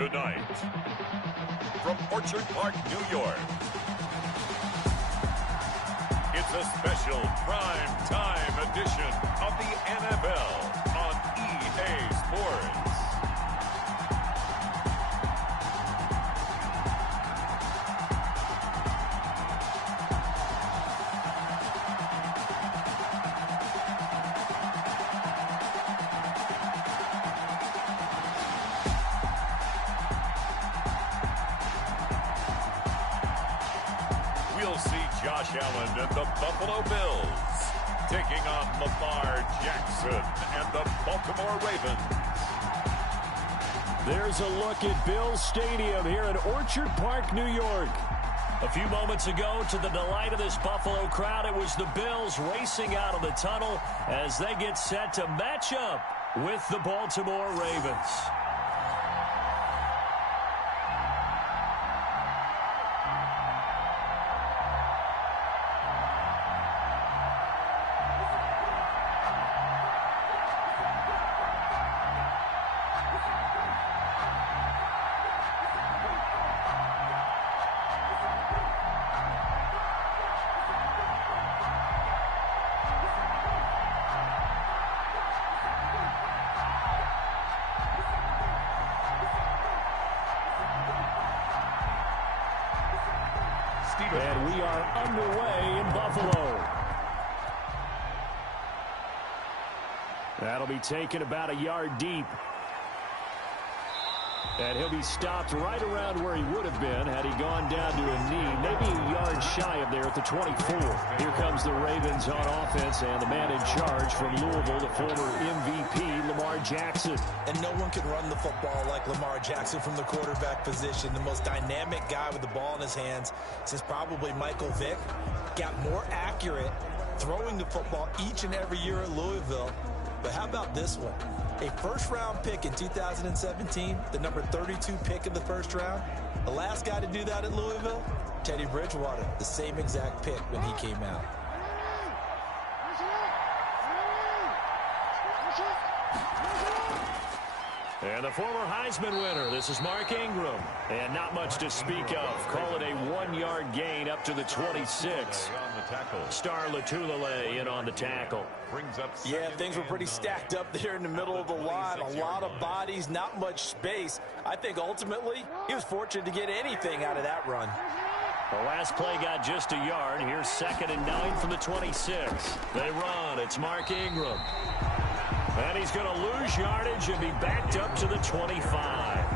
Tonight, from Orchard Park, New York, it's a special prime time edition of the NFL on EA Sports. We'll see Josh Allen and the Buffalo Bills taking on Lamar Jackson and the Baltimore Ravens. There's a look at Bills Stadium here in Orchard Park, New York. A few moments ago, to the delight of this Buffalo crowd, it was the Bills racing out of the tunnel as they get set to match up with the Baltimore Ravens. And we are underway in Buffalo. That'll be taken about a yard deep. And he'll be stopped right around where he would have been had he gone down to a knee, maybe a yard shy of there at the 24. Here comes the Ravens on offense, and the man in charge from Louisville, the former MVP, Lamar Jackson. And no one can run the football like Lamar Jackson from the quarterback position. The most dynamic guy with the ball in his hands since probably Michael Vick. Got more accurate throwing the football each and every year at Louisville. But how about this one? A first-round pick in 2017, the number 32 pick in the first round. The last guy to do that at Louisville, Teddy Bridgewater, the same exact pick when he came out. And the former Heisman winner, this is Mark Ingram. And not much to speak of. Call it a 1-yard gain up to the 26. Star Latulele in on the tackle. Yeah, things were pretty stacked up there in the middle of the line. A lot of bodies, not much space. I think ultimately he was fortunate to get anything out of that run. The last play got just a yard. Here's 2nd and 9 from the 26. They run. It's Mark Ingram. And he's going to lose yardage and be backed up to the 25.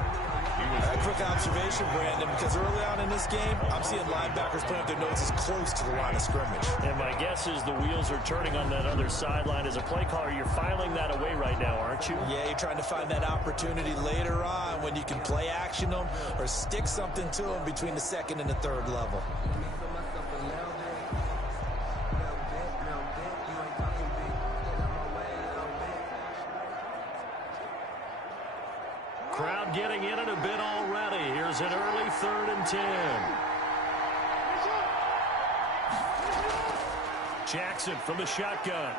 A quick observation, Brandon, because early on in this game, I'm seeing linebackers putting up their noses close to the line of scrimmage. And my guess is the wheels are turning on that other sideline. As a play caller, you're filing that away right now, aren't you? Yeah, you're trying to find that opportunity later on when you can play action them or stick something to them between the 2nd and the 3rd level. Crowd getting in it a bit already. Here's an early 3rd and 10. Jackson from the shotgun.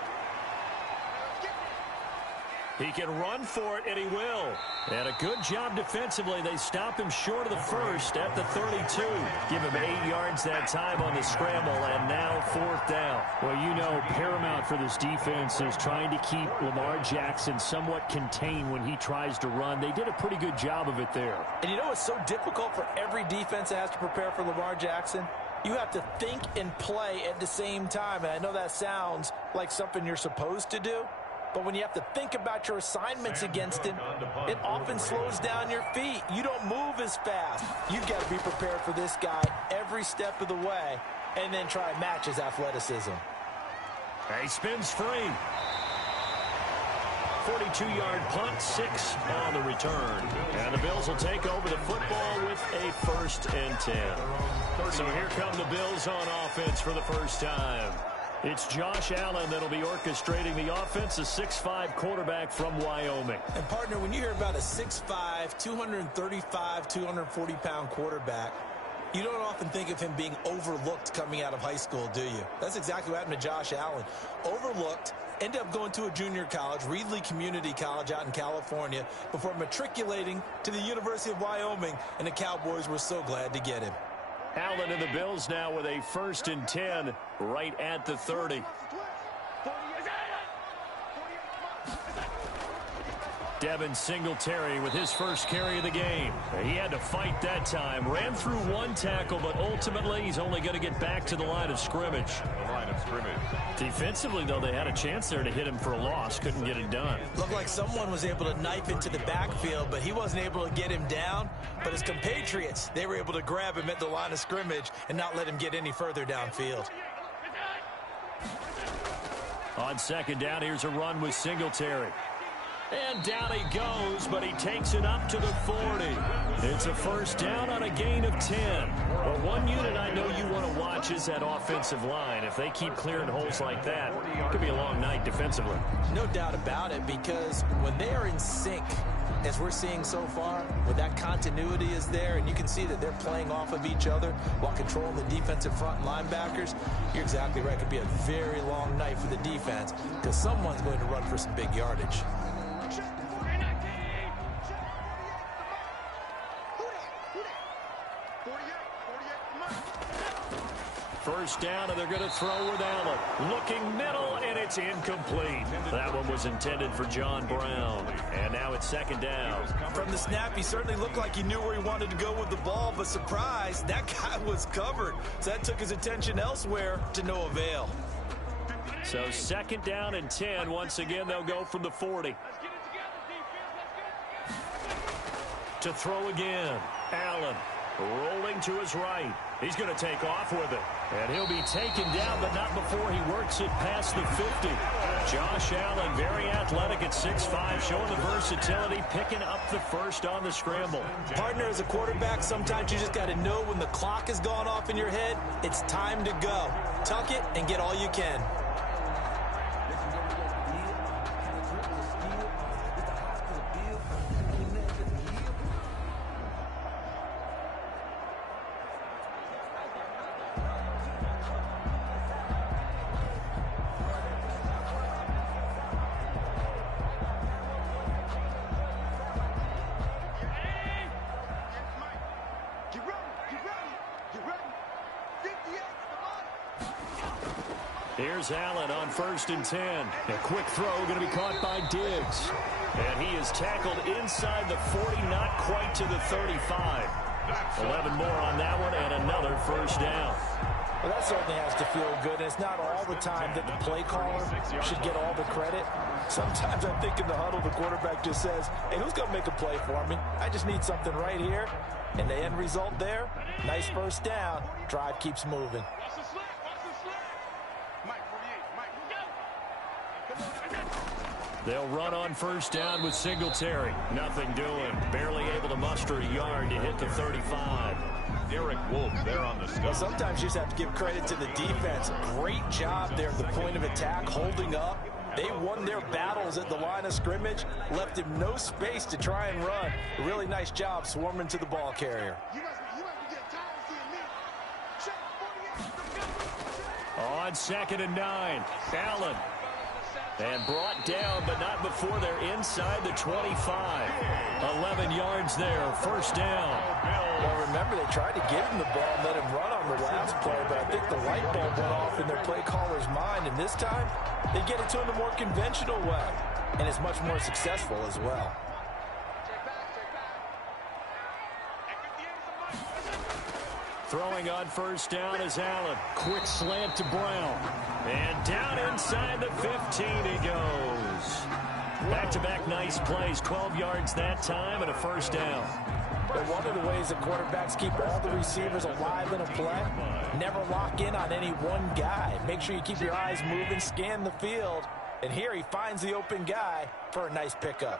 He can run for it, and he will. And a good job defensively. They stop him short of the first at the 32. Give him 8 yards that time on the scramble, and now 4th down. Well, you know, paramount for this defense is trying to keep Lamar Jackson somewhat contained when he tries to run. They did a pretty good job of it there. And you know it's so difficult for every defense that has to prepare for Lamar Jackson? You have to think and play at the same time. And I know that sounds like something you're supposed to do. But when you have to think about your assignments against him, it often slows down your feet. You don't move as fast. You've got to be prepared for this guy every step of the way and then try and match his athleticism. He spins free. 42-yard punt, 6 on the return. And the Bills will take over the football with a 1st and 10. So here come the Bills on offense for the first time. It's Josh Allen that'll be orchestrating the offense, a 6'5" quarterback from Wyoming. And, partner, when you hear about a 6'5", 235, 240-pound quarterback, You don't often think of him being overlooked coming out of high school, do you? That's exactly what happened to Josh Allen. Overlooked, ended up going to a junior college, Reedley Community College out in California, before matriculating to the University of Wyoming, and the Cowboys were so glad to get him. Allen and the Bills now with a 1st and 10 right at the 30. Devin Singletary with his first carry of the game. He had to fight that time. Ran through one tackle, but ultimately he's only going to get back to the line of scrimmage. Defensively, though, they had a chance there to hit him for a loss. Couldn't get it done. Looked like someone was able to knife into the backfield, but he wasn't able to get him down. But his compatriots, they were able to grab him at the line of scrimmage and not let him get any further downfield. On 2nd down, here's a run with Singletary. And down he goes, but he takes it up to the 40. It's a 1st down on a gain of 10. Well, one unit I know you want to watch is that offensive line. If they keep clearing holes like that, it could be a long night defensively. No doubt about it, because when they are in sync, as we're seeing so far, when that continuity is there, and you can see that they're playing off of each other while controlling the defensive front linebackers, you're exactly right. It could be a very long night for the defense, because someone's going to run for some big yardage. 1st down, and they're going to throw with Allen. Looking middle, and it's incomplete. That one was intended for John Brown. And now it's 2nd down. From the snap, he certainly looked like he knew where he wanted to go with the ball, but surprise, that guy was covered. So that took his attention elsewhere to no avail. So 2nd down and 10. Once again, they'll go from the 40. To throw again. Allen rolling to his right. He's going to take off with it. And he'll be taken down, but not before he works it past the 50. Josh Allen, very athletic at 6'5", showing the versatility, picking up the 1st on the scramble. Partner, as a quarterback, sometimes you just got to know when the clock has gone off in your head, it's time to go. Tuck it and get all you can. Here's Allen on 1st and 10. A quick throw going to be caught by Diggs. And he is tackled inside the 40, not quite to the 35. 11 more on that one, and another 1st down. Well, that certainly has to feel good. And it's not all the time that the play caller should get all the credit. Sometimes I think in the huddle, the quarterback just says, hey, who's going to make a play for me? I just need something right here. And the end result there, nice 1st down. Drive keeps moving. They'll run on 1st down with Singletary. Nothing doing. Barely able to muster a yard to hit the 35. Derek Wolf there on the stop. Well, sometimes you just have to give credit to the defense. Great job there at the point of attack, holding up. They won their battles at the line of scrimmage, left him no space to try and run. A really nice job swarming to the ball carrier. On 2nd and 9, Allen. And brought down, but not before they're inside the 25. 11 yards there, 1st down. Well, remember, they tried to give him the ball and let him run on the last play, but I think the light bulb went off in their play caller's mind, and this time, they get it to him the more conventional way, and it's much more successful as well. Throwing on 1st down is Allen. Quick slant to Brown. And down inside the 15 he goes. Back-to-back nice plays. 12 yards that time and a 1st down. But one of the ways that quarterbacks keep all the receivers alive in a play, never lock in on any one guy. Make sure you keep your eyes moving, scan the field. And here he finds the open guy for a nice pickup.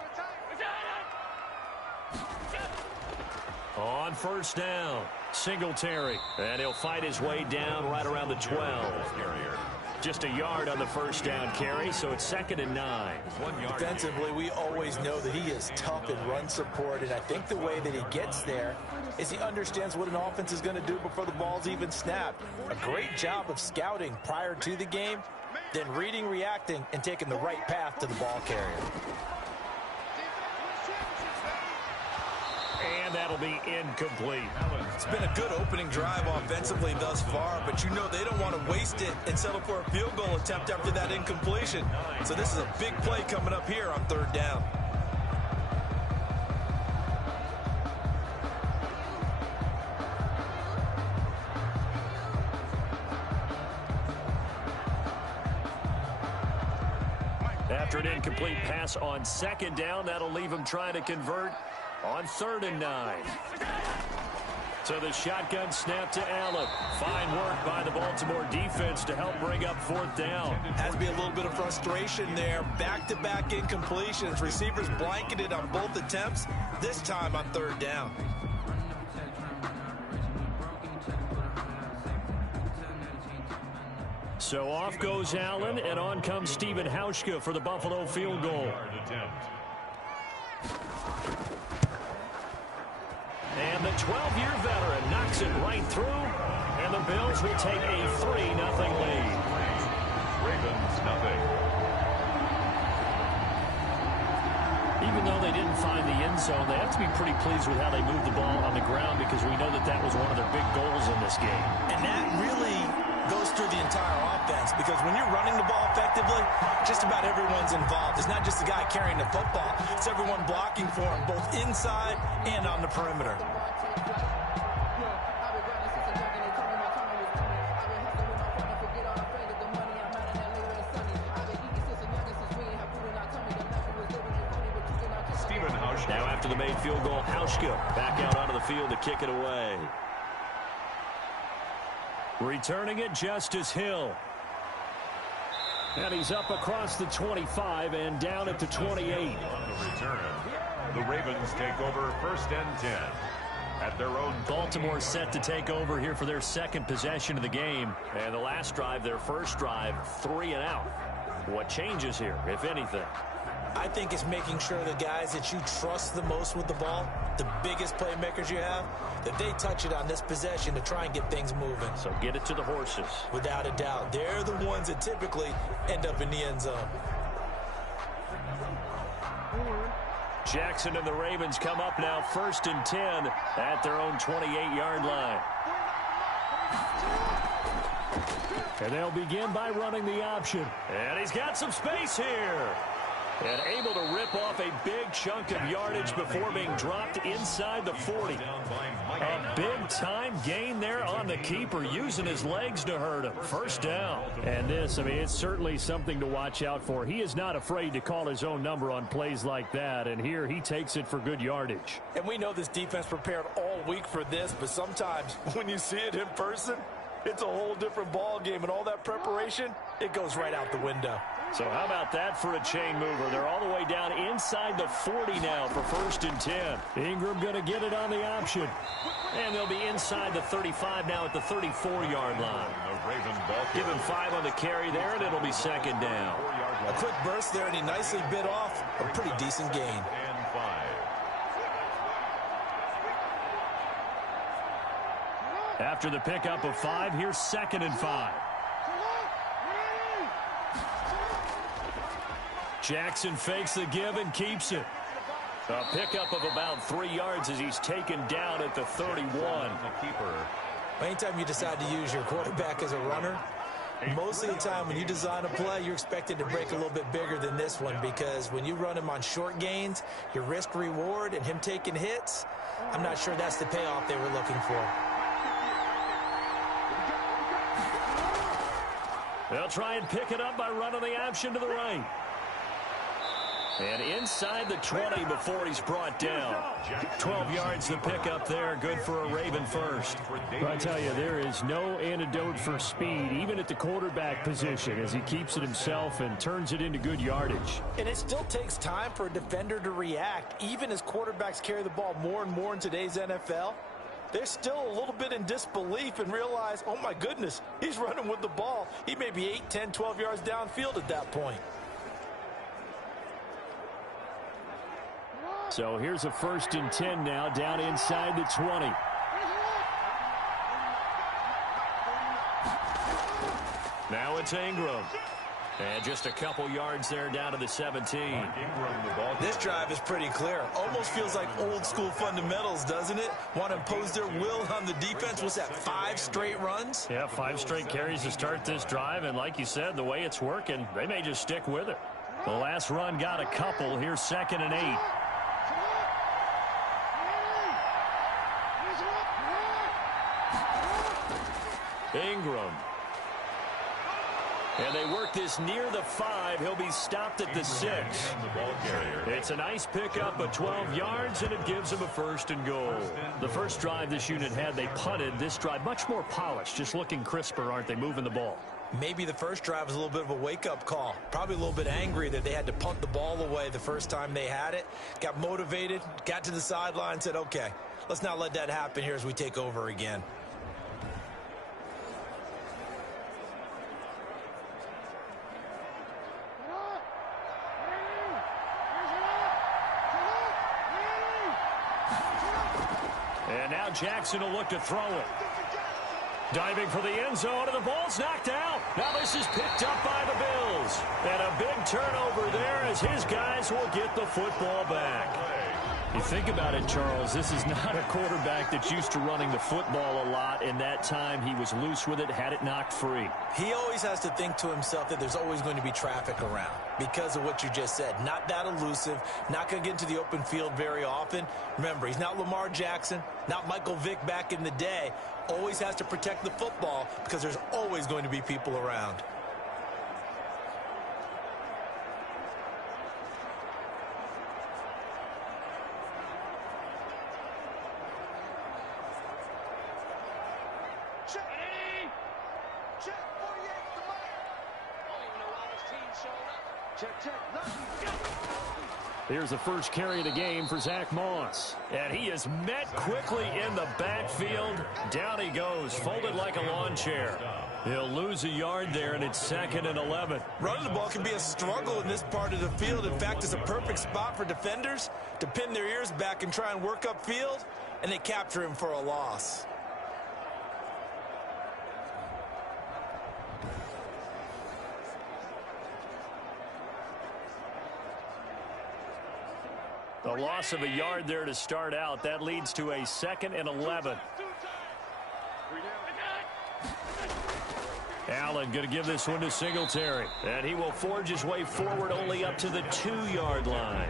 On 1st down, Singletary. And he'll fight his way down right around the 12. just a yard on the first down carry, so it's 2nd and 9. 1 yard. Defensively, we always know that he is tough in run support, and I think the way that he gets there is he understands what an offense is going to do before the ball's even snapped. A great job of scouting prior to the game, then reading, reacting, and taking the right path to the ball carrier. And that'll be incomplete. It's been a good opening drive offensively thus far, but you know they don't want to waste it and settle for a field goal attempt after that incompletion. So this is a big play coming up here on 3rd down. After an incomplete pass on 2nd down, that'll leave him trying to convert on 3rd and 9. So the shotgun snap to Allen. Fine work by the Baltimore defense to help bring up 4th down. Has to be a little bit of frustration there. Back-to-back incompletions. Receivers blanketed on both attempts, this time on 3rd down. So off goes Allen, and on comes Stephen Hauschka for the Buffalo field goal. And the 12-year veteran knocks it right through, and the Bills will take a 3-0 lead. Ravens, nothing. Even though they didn't find the end zone, they have to be pretty pleased with how they moved the ball on the ground, because we know that that was one of their big goals in this game. And that really goes through the entire offense, because when you're running the ball effectively, just about everyone's involved. It's not just the guy carrying the football. It's everyone blocking for him, both inside and on the perimeter. Now after the made field goal, Hauschka back out onto the field to kick it away. Returning it, Justice Hill. And he's up across the 25 and down at the 28. On the return, the Ravens take over 1st and 10 at their own. Baltimore set to take over here for their 2nd possession of the game. And the last drive, their first drive, 3 and out. What changes here, if anything? I think it's making sure the guys that you trust the most with the ball, the biggest playmakers you have, that they touch it on this possession to try and get things moving. So get it to the horses. Without a doubt. They're the ones that typically end up in the end zone. Jackson and the Ravens come up now 1st and 10 at their own 28-yard line. And they'll begin by running the option. And he's got some space here. And able to rip off a big chunk of yardage before being dropped inside the 40. A big-time gain there on the keeper, using his legs to hurt him. 1st down. And this, I mean, it's certainly something to watch out for. He is not afraid to call his own number on plays like that, and here he takes it for good yardage. And we know this defense prepared all week for this, but sometimes when you see it in person, it's a whole different ball game, and all that preparation, it goes right out the window. So how about that for a chain mover? They're all the way down inside the 40 now for 1st and 10. Ingram going to get it on the option. And they'll be inside the 35 now at the 34-yard line. Give him 5 on the carry there, and it'll be 2nd down. A quick burst there, and he nicely bit off a pretty decent gain. And 5. After the pickup of 5, here's 2nd and 5. Jackson fakes the give and keeps it. A pickup of about 3 yards as he's taken down at the 31. Anytime you decide to use your quarterback as a runner, most of the time when you design a play, you're expected to break a little bit bigger than this one, because when you run him on short gains, your risk-reward and him taking hits, I'm not sure that's the payoff they were looking for. They'll try and pick it up by running the option to the right. And inside the 20 before he's brought down. 12 yards to pick up there. Good for a Raven first. But I tell you, there is no antidote for speed, even at the quarterback position, as he keeps it himself and turns it into good yardage. And it still takes time for a defender to react. Even as quarterbacks carry the ball more and more in today's NFL, they're still a little bit in disbelief and realize, oh my goodness, he's running with the ball. He may be 8, 10, 12 yards downfield at that point. So here's a 1st and 10 now, down inside the 20. Now it's Ingram. And just a couple yards there down to the 17. This drive is pretty clear. Almost feels like old school fundamentals, doesn't it? Want to impose their will on the defense. Was that 5 straight runs? Yeah, 5 straight carries to start this drive. And like you said, the way it's working, they may just stick with it. The last run got a couple. Here's 2nd and 8. Ingram. And they work this near the 5. He'll be stopped at the 6. It's a nice pickup of 12 yards, and it gives him a 1st and goal. The first drive this unit had, they punted. This drive, much more polished, just looking crisper, aren't they, moving the ball? Maybe the first drive was a little bit of a wake-up call. Probably a little bit angry that they had to punt the ball away the first time they had it. Got motivated, got to the sideline, said, okay, let's not let that happen here as we take over again. And now Jackson will look to throw it. Diving for the end zone, and the ball's knocked out. Now this is picked up by the Bills. And a big turnover there as his guys will get the football back. You think about it, Charles, this is not a quarterback that's used to running the football a lot. In that time, he was loose with it, had it knocked free. He always has to think to himself that there's always going to be traffic around because of what you just said. Not that elusive, not going to get into the open field very often. Remember, he's not Lamar Jackson, not Michael Vick back in the day. Always has to protect the football because there's always going to be people around. Here's the first carry of the game for Zach Moss. And he is met quickly in the backfield. Down he goes, folded like a lawn chair. He'll lose a yard there, and it's 2nd and 11. Running the ball can be a struggle in this part of the field. In fact, it's a perfect spot for defenders to pin their ears back and try and work upfield, and they capture him for a loss. The loss of a yard there to start out. That leads to a 2nd and 11. Allen going to give this one to Singletary. And he will forge his way forward only up to the 2-yard line.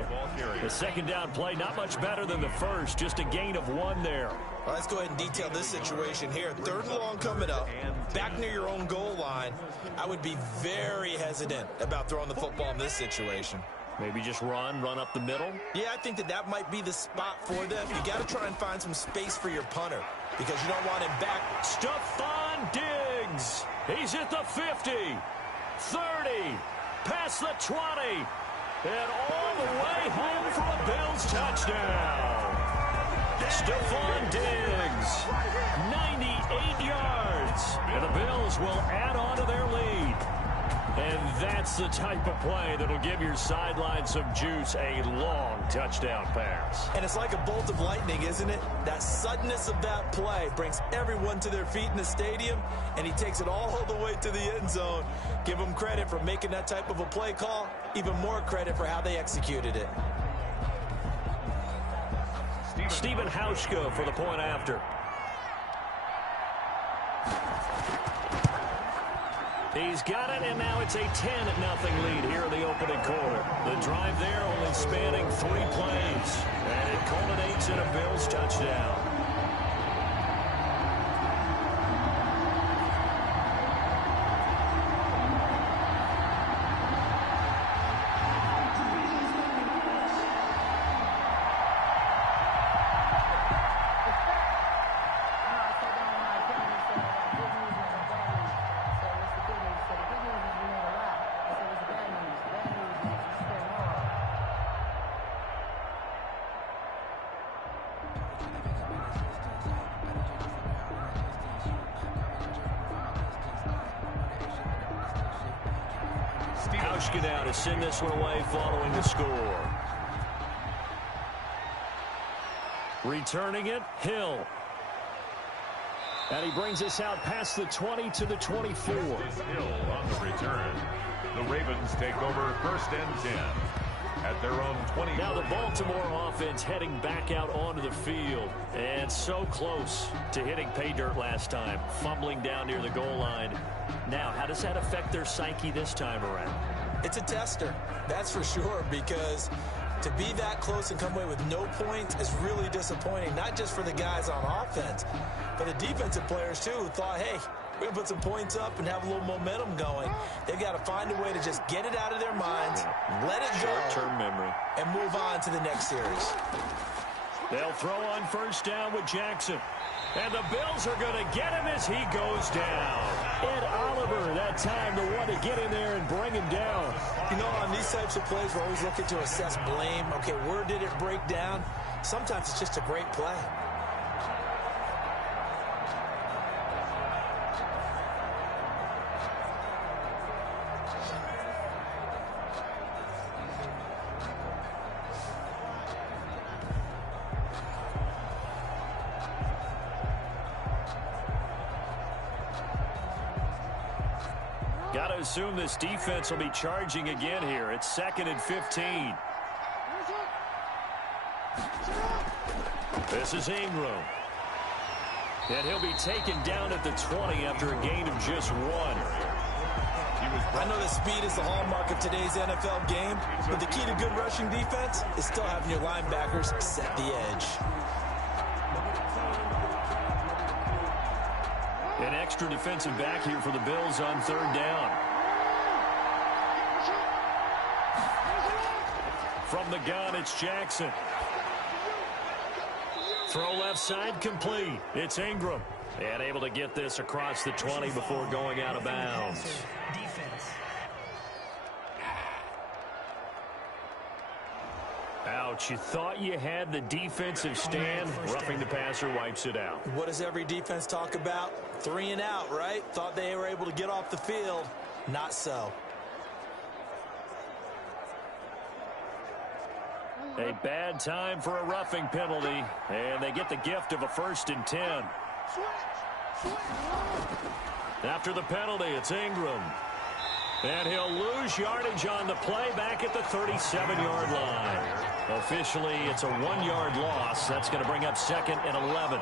The second down play, not much better than the first. Just a gain of 1 there. Well, let's go ahead and detail this situation here. 3rd and long coming up. Back near your own goal line. I would be very hesitant about throwing the football in this situation. Maybe just run up the middle? Yeah, I think that might be the spot for them. You got to try and find some space for your punter because you don't want him back. Stephon Diggs. He's at the 50, 30, past the 20, and all the way home for a Bills touchdown. Stephon Diggs, 98 yards, and the Bills will add on to their lead. And that's the type of play that'll give your sideline some juice, a long touchdown pass. And it's like a bolt of lightning, isn't it? That suddenness of that play brings everyone to their feet in the stadium, and he takes it all the way to the end zone. Give him credit for making that type of a play call, even more credit for how they executed it. Stephen Hauschka for the point after. He's got it, and now it's a 10-0 lead here in the opening quarter. The drive there only spanning 3 plays, and it culminates in a Bills touchdown. Nebraska now to send this one away following the score. Returning it, Hill. And he brings us out past the 20 to the 24. Hill on the return. The Ravens take over 1st and 10 at their own 20. Now the Baltimore offense heading back out onto the field. And so close to hitting pay dirt last time. Fumbling down near the goal line. Now, how does that affect their psyche this time around? It's a tester, that's for sure, because to be that close and come away with no points is really disappointing, not just for the guys on offense, but the defensive players, too, who thought, hey, we're going to put some points up and have a little momentum going. They've got to find a way to just get it out of their minds, let it go, short-term memory, and move on to the next series. They'll throw on 1st down with Jackson. And the Bills are going to get him as he goes down. Ed Oliver, that time, the one to get in there and bring him down. You know, on these types of plays, we're always looking to assess blame. Okay, where did it break down? Sometimes it's just a great play. Got to assume this defense will be charging again here. It's 2nd and 15. This is Ingram. And he'll be taken down at the 20 after a gain of just 1. I know that speed is the hallmark of today's NFL game, but the key to good rushing defense is still having your linebackers set the edge. An extra defensive back here for the Bills on 3rd down. From the gun, it's Jackson. Throw left side complete. It's Ingram. And able to get this across the 20 before going out of bounds. Ouch, you thought you had the defensive stand. Roughing the passer wipes it out. What does every defense talk about? 3 and out, right? Thought they were able to get off the field. Not so. A bad time for a roughing penalty. And they get the gift of a 1st and 10. After the penalty, it's Ingram. And he'll lose yardage on the play back at the 37-yard line. Officially, it's a 1-yard loss. That's going to bring up 2nd and 11.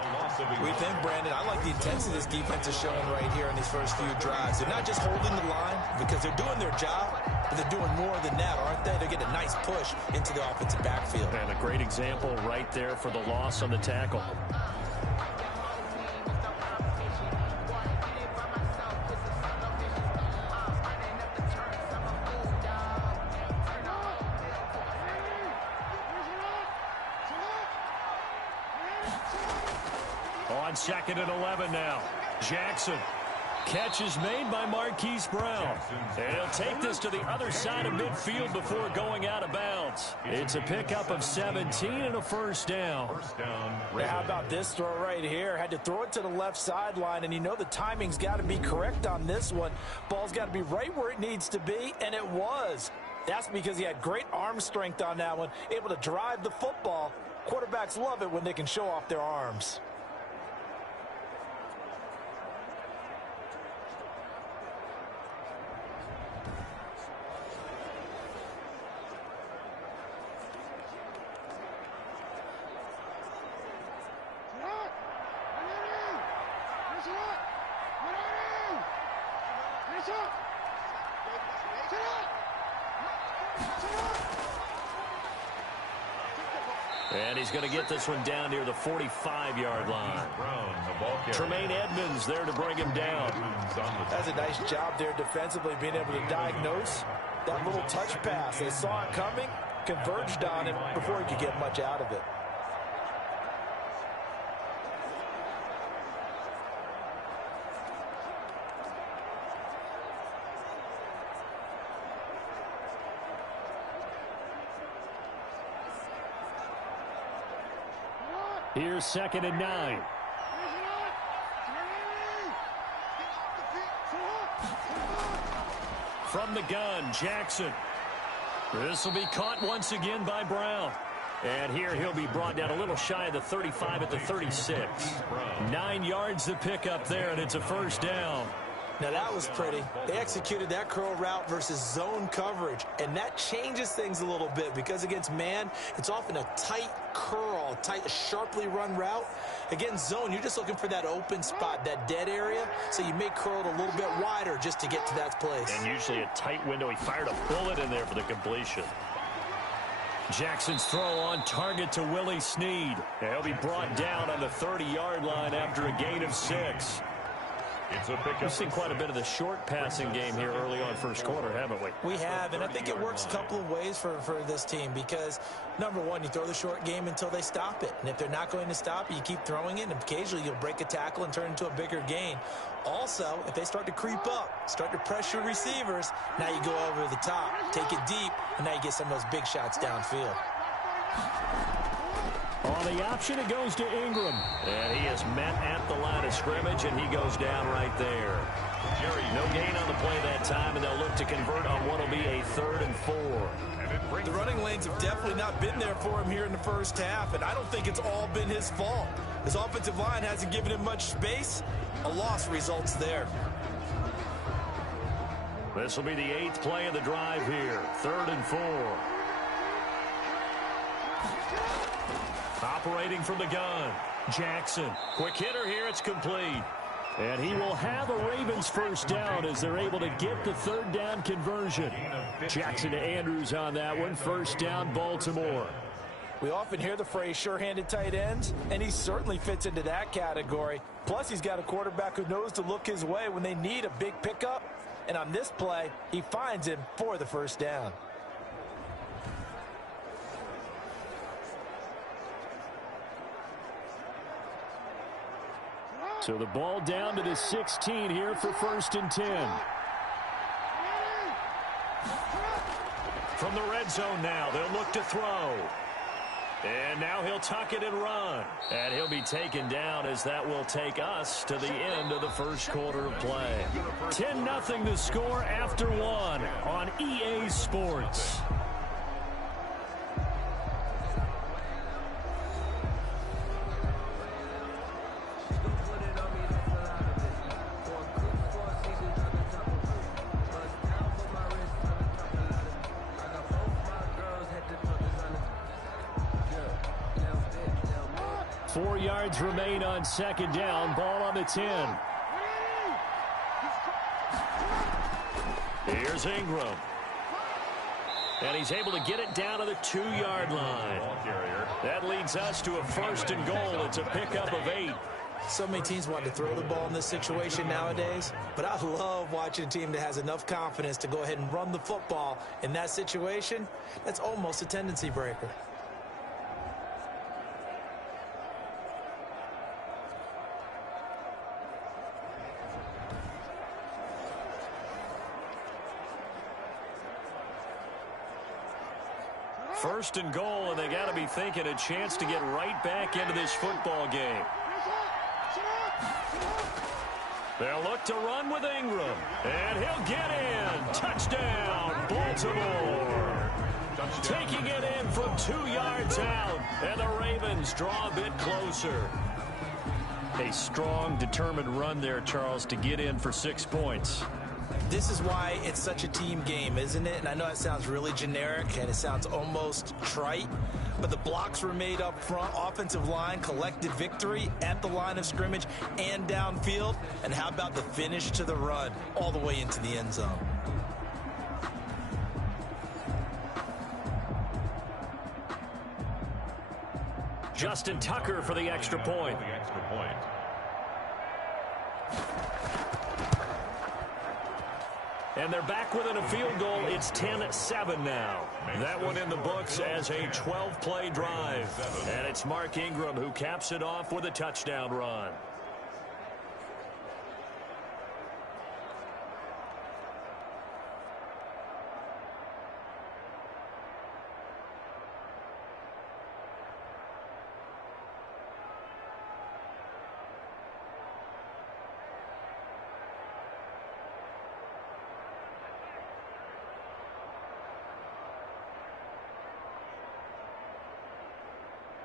We think, Brandon, I like the intensity this defense is showing right here in these first few drives. They're not just holding the line because they're doing their job, but they're doing more than that, aren't they? They're getting a nice push into the offensive backfield. And a great example right there for the loss on the tackle. On 2nd and 11 now. Jackson. Catch is made by Marquise Brown. And he'll take this to the other side of midfield before going out of bounds. It's a pickup of 17 and a 1st down. Yeah, how about this throw right here? Had to throw it to the left sideline, and you know the timing's got to be correct on this one. Ball's got to be right where it needs to be, and it was. That's because he had great arm strength on that one, able to drive the football. Quarterbacks love it when they can show off their arms. And he's going to get this one down near the 45-yard line. Tremaine Edmonds there to bring him down. That's a nice job there defensively, being able to diagnose that little touch pass. They saw it coming, converged on it before he could get much out of it. Here's 2nd and 9. From the gun, Jackson. This will be caught once again by Brown. And here he'll be brought down a little shy of the 35 at the 36. 9 yards to pick up there, and it's a first down. Now that was pretty. They executed that curl route versus zone coverage, and that changes things a little bit because against man, it's often a tight curl, tight, sharply run route. Against zone, you're just looking for that open spot, that dead area, so you may curl it a little bit wider just to get to that place. And usually a tight window. He fired a bullet in there for the completion. Jackson's throw on target to Willie Snead. He'll be brought down on the 30-yard line after a gain of 6. We've seen quite a bit of the short passing game here early on first quarter, haven't we? We have, and I think it works a couple of ways for this team because, number one, you throw the short game until they stop it. And if they're not going to stop it, you keep throwing it, and occasionally you'll break a tackle and turn it into a bigger gain. Also, if they start to creep up, start to pressure receivers, now you go over the top, take it deep, and now you get some of those big shots downfield. On the option, it goes to Ingram. And he is met at the line of scrimmage, and he goes down right there. No gain on the play that time, and they'll look to convert on what will be a 3rd and 4. The running lanes have definitely not been there for him here in the first half, and I don't think it's all been his fault. His offensive line hasn't given him much space. A loss results there. This will be the 8th play of the drive here. 3rd and 4. Operating from the gun, Jackson. Quick hitter here, it's complete. And he will have a Ravens first down as they're able to get the 3rd down conversion. Jackson to Andrews on that one. First down, Baltimore. We often hear the phrase sure-handed tight ends, and he certainly fits into that category. Plus, he's got a quarterback who knows to look his way when they need a big pickup. And on this play, he finds him for the first down. So the ball down to the 16 here for 1st and 10. From the red zone now, they'll look to throw. And now he'll tuck it and run. And he'll be taken down as that will take us to the end of the first quarter of play. 10-0 the score after 1 on EA Sports. Remain on 2nd down. Ball on the 10. Here's Ingram. And he's able to get it down to the 2-yard line. That leads us to a 1st and goal. It's a pickup of 8. So many teams want to throw the ball in this situation nowadays, but I love watching a team that has enough confidence to go ahead and run the football. In that situation, that's almost a tendency breaker. First and goal, and they got to be thinking a chance to get right back into this football game. They'll look to run with Ingram, and he'll get in. Touchdown, Baltimore. Taking it in from 2 yards out, and the Ravens draw a bit closer. A strong, determined run there, Charles, to get in for 6 points. This is why it's such a team game, isn't it? And I know it sounds really generic and it sounds almost trite, but the blocks were made up front. Offensive line collected victory at the line of scrimmage and downfield. And how about the finish to the run all the way into the end zone? Justin Tucker for the extra point. And they're back within a field goal. It's 10-7 now. That one in the books as a 12-play drive. And it's Mark Ingram who caps it off with a touchdown run.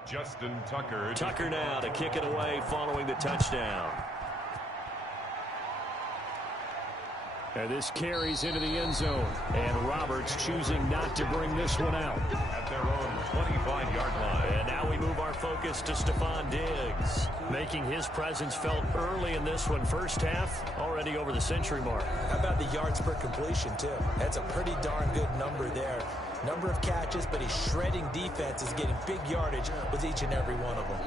Justin Tucker. Tucker now to kick it away following the touchdown. And this carries into the end zone. And Roberts choosing not to bring this one out. At their own 25-yard line. And now we move our focus to Stephon Diggs, making his presence felt early in this one. First half, already over the century mark. How about the yards per completion, too? That's a pretty darn good number there. Number of catches, but he's shredding defenses, getting big yardage with each and every one of them.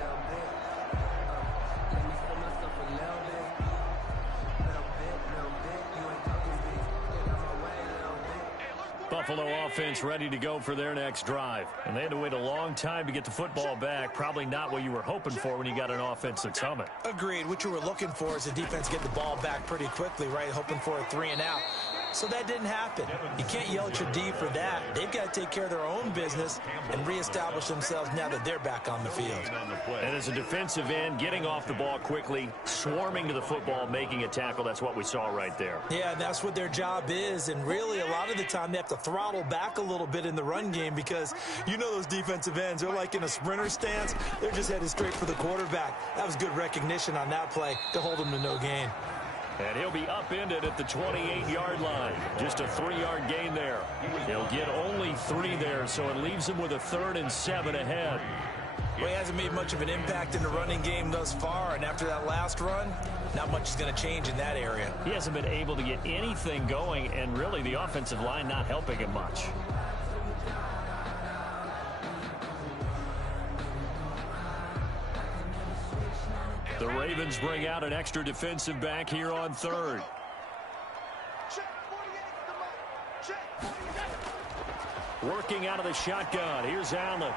Buffalo offense ready to go for their next drive. And they had to wait a long time to get the football back. Probably not what you were hoping for when you got an offense that's humming. Agreed. What you were looking for is the defense get the ball back pretty quickly, right? Hoping for a 3-and-out. So that didn't happen. You can't yell at your D for that. They've got to take care of their own business and reestablish themselves now that they're back on the field. And as a defensive end, getting off the ball quickly, swarming to the football, making a tackle, that's what we saw right there. Yeah, that's what their job is. And really, a lot of the time, they have to throttle back a little bit in the run game because you know those defensive ends, they're like in a sprinter stance. They're just headed straight for the quarterback. That was good recognition on that play to hold them to no gain. And he'll be upended at the 28-yard line. Just a 3-yard gain there. He'll get only 3 there, so it leaves him with a 3rd and 7 ahead. Well, he hasn't made much of an impact in the running game thus far, and after that last run, not much is going to change in that area. He hasn't been able to get anything going, and really the offensive line not helping him much. The Ravens bring out an extra defensive back here on 3rd. Working out of the shotgun. Here's Allen.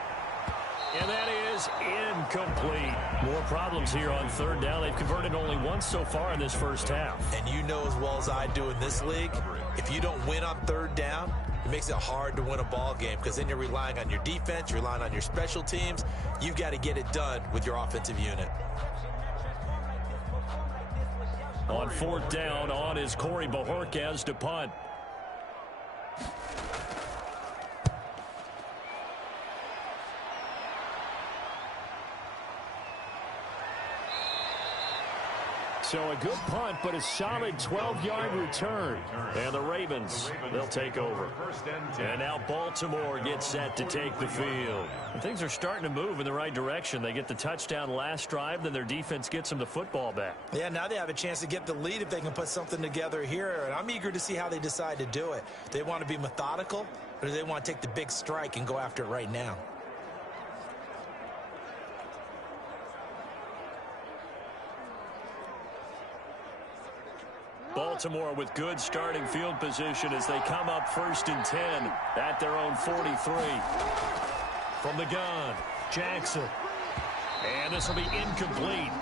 And that is incomplete. More problems here on 3rd down. They've converted only once so far in this first half. And you know as well as I do in this league, if you don't win on 3rd down, it makes it hard to win a ball game because then you're relying on your defense, you're relying on your special teams. You've got to get it done with your offensive unit. On 4th down, on is Corey Bojorquez to punt. So a good punt, but a solid 12-yard return. And the Ravens, they'll take over. And now Baltimore gets set to take the field. And things are starting to move in the right direction. They get the touchdown last drive, then their defense gets them the football back. Yeah, now they have a chance to get the lead if they can put something together here. And I'm eager to see how they decide to do it. Do they want to be methodical, or do they want to take the big strike and go after it right now? Baltimore with good starting field position as they come up 1st and 10 at their own 43. From the gun, Jackson. And this will be incomplete.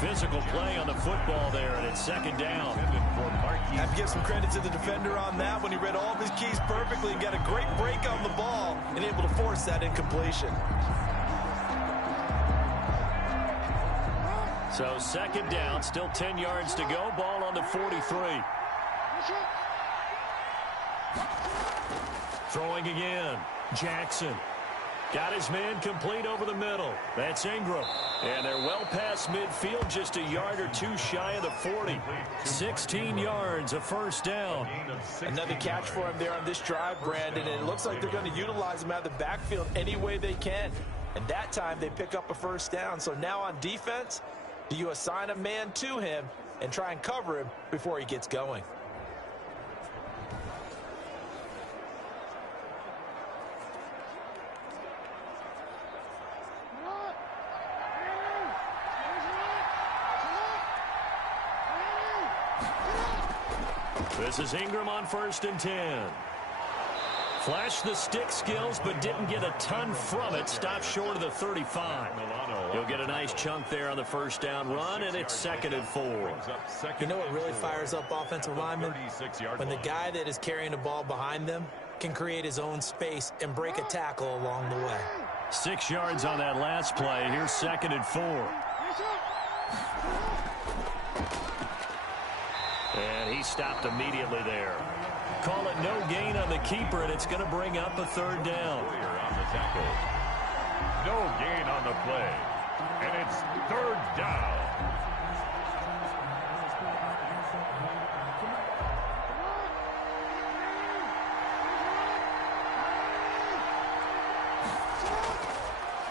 Physical play on the football there, and it's 2nd down. I have to give some credit to the defender on that when he read all of his keys perfectly and got a great break on the ball and able to force that incompletion. So 2nd down, still 10 yards to go. Ball on the 43. Throwing again. Jackson. Got his man complete over the middle. That's Ingram. And they're well past midfield, just a yard or 2 shy of the 40. 16 yards, a 1st down. Another catch for him there on this drive, Brandon. And it looks like they're going to utilize him out of the backfield any way they can. And that time they pick up a 1st down. So now on defense, do you assign a man to him and try and cover him before he gets going? This is Ingram on 1st and 10. Flashed the stick skills, but didn't get a ton from it. Stopped short of the 35. He'll get a nice chunk there on the 1st down run, and it's 2nd and 4. You know what really fires up offensive linemen? When the guy that is carrying the ball behind them can create his own space and break a tackle along the way. 6 yards on that last play. Here's 2nd and 4. And he stopped immediately there. Call it no gain on the keeper, and it's going to bring up a 3rd down. No gain on the play. And it's third down.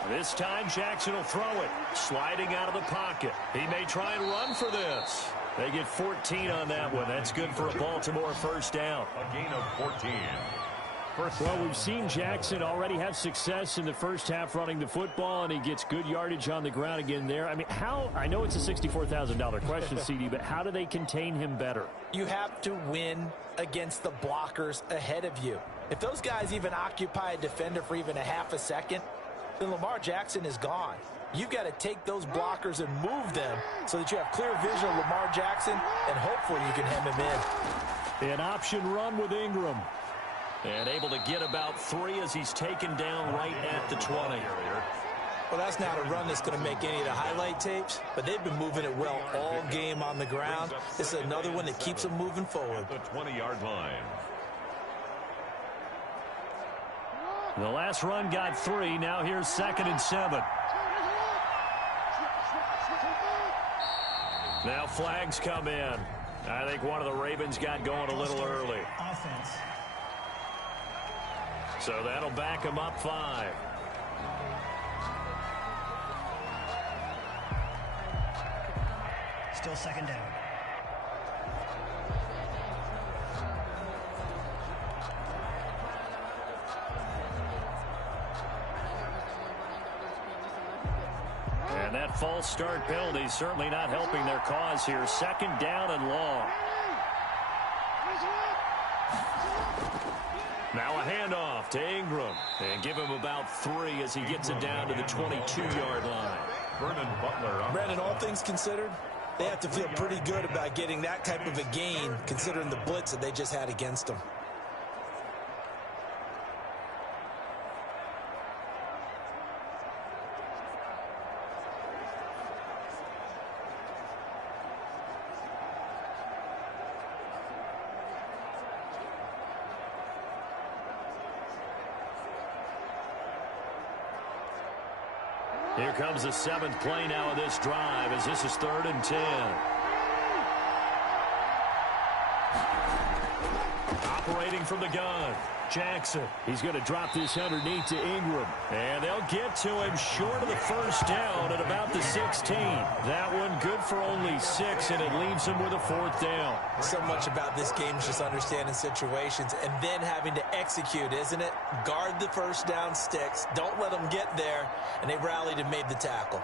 This time Jackson will throw it. Sliding out of the pocket. He may try and run for this. They get 14 on that one. That's good for a Baltimore first down. A gain of 14. Well, we've seen Jackson already have success in the first half running the football, and he gets good yardage on the ground again there. I mean, I know it's a $64,000 question, CD, but how do they contain him better? You have to win against the blockers ahead of you. If those guys even occupy a defender for even a half a second, then Lamar Jackson is gone. You've got to take those blockers and move them so that you have clear vision of Lamar Jackson, and hopefully you can hem him in. An option run with Ingram. And able to get about 3 as he's taken down right at the 20. Well, that's not a run that's going to make any of the highlight tapes, but they've been moving it well all game on the ground. This is another one that keeps them moving forward. The 20-yard line. The last run got 3. Now here's 2nd and 7. Now flags come in. I think one of the Ravens got going a little early. Offense. So that'll back him up 5. Still second down. And that false start penalty certainly not helping their cause here. 2nd down and long. Now a handoff to Ingram. And give him about 3 as he gets it down to the 22-yard line. Vernon Butler. Brandon, all things considered, they have to feel pretty good about getting that type of a gain, considering the blitz that they just had against them. Here comes the 7th play now of this drive as this is 3rd and 10. Operating from the gun. Jackson. He's going to drop this underneath to Ingram. And they'll get to him short of the first down at about the 16. That one good for only 6, and it leaves him with a 4th down. So much about this game is just understanding situations and then having to execute, isn't it? Guard the first down sticks. Don't let them get there. And they rallied and made the tackle.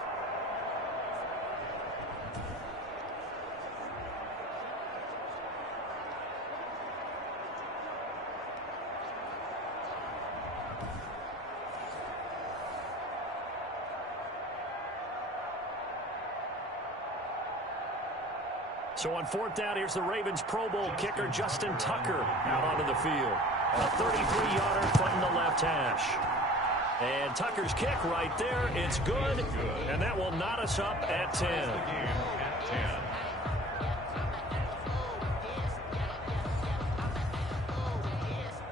So on 4th down, here's the Ravens Pro Bowl kicker Justin Tucker out onto the field. A 33-yarder from the left hash. And Tucker's kick right there. It's good. And that will knot us up at 10.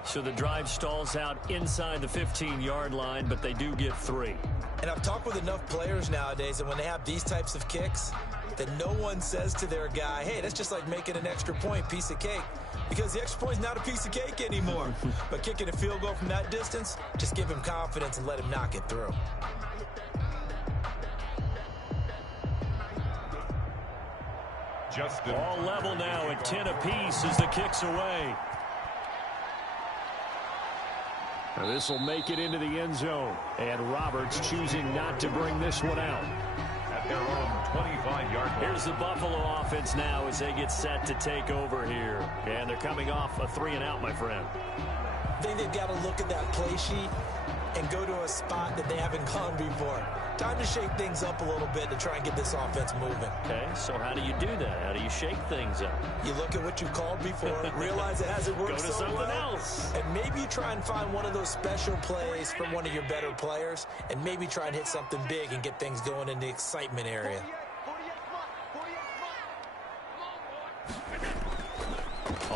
So the drive stalls out inside the 15-yard line, but they do get 3. And I've talked with enough players nowadays, and when they have these types of kicks, that no one says to their guy, hey, that's just like making an extra point, piece of cake. Because the extra point is not a piece of cake anymore. But kicking a field goal from that distance, just give him confidence and let him knock it through. Justin. All level now at 10 apiece as the kick's away. Now this will make it into the end zone. And Roberts choosing not to bring this one out. At their own 25-yard line. Here's the Buffalo offense now as they get set to take over here. And they're coming off a 3-and-out, my friend. I think they've got to look at that play sheet and go to a spot that they haven't gone before. Time to shake things up a little bit to try and get this offense moving. Okay, so how do you do that? How do you shake things up? You look at what you called before, realize it hasn't worked Go to so something well, else. and maybe try and find one of those special plays from one of your better players, and maybe try and hit something big and get things going in the excitement area.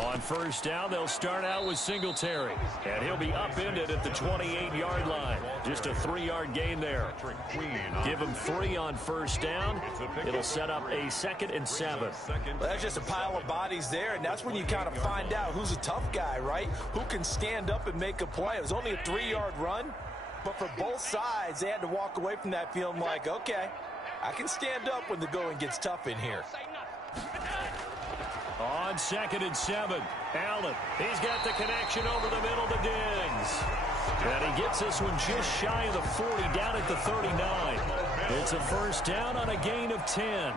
On first down, they'll start out with Singletary. And he'll be upended at the 28-yard line. Just a 3-yard gain there. Give him 3 on first down. It'll set up a 2nd and 7. Well, that's just a pile of bodies there, and that's when you kind of find out who's a tough guy, right? Who can stand up and make a play. It was only a 3-yard run, but for both sides, they had to walk away from that feeling like, okay, I can stand up when the going gets tough in here. On 2nd and 7, Allen. He's got the connection over the middle to Diggs. And he gets this one just shy of the 40, down at the 39. It's a first down on a gain of 10.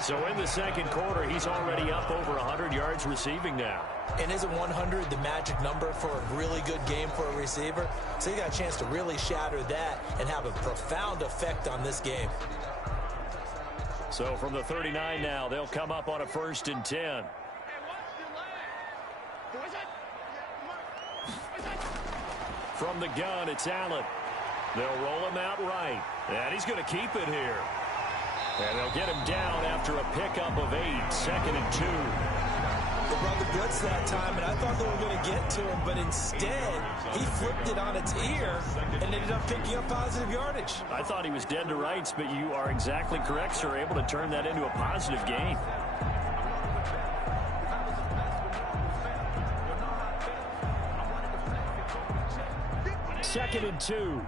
So in the second quarter, he's already up over 100 yards receiving now. And isn't 100 the magic number for a really good game for a receiver? So he got a chance to really shatter that and have a profound effect on this game. So from the 39 now, they'll come up on a 1st and 10. From the gun, it's Allen. They'll roll him out right. And he's going to keep it here. And they'll get him down after a pickup of 8, 2nd and 2. They brought the blitz that time, and I thought they were going to get to him, but instead, he flipped it on its ear and ended up picking up positive yardage. I thought he was dead to rights, but you are exactly correct, sir, able to turn that into a positive gain. Second and 2.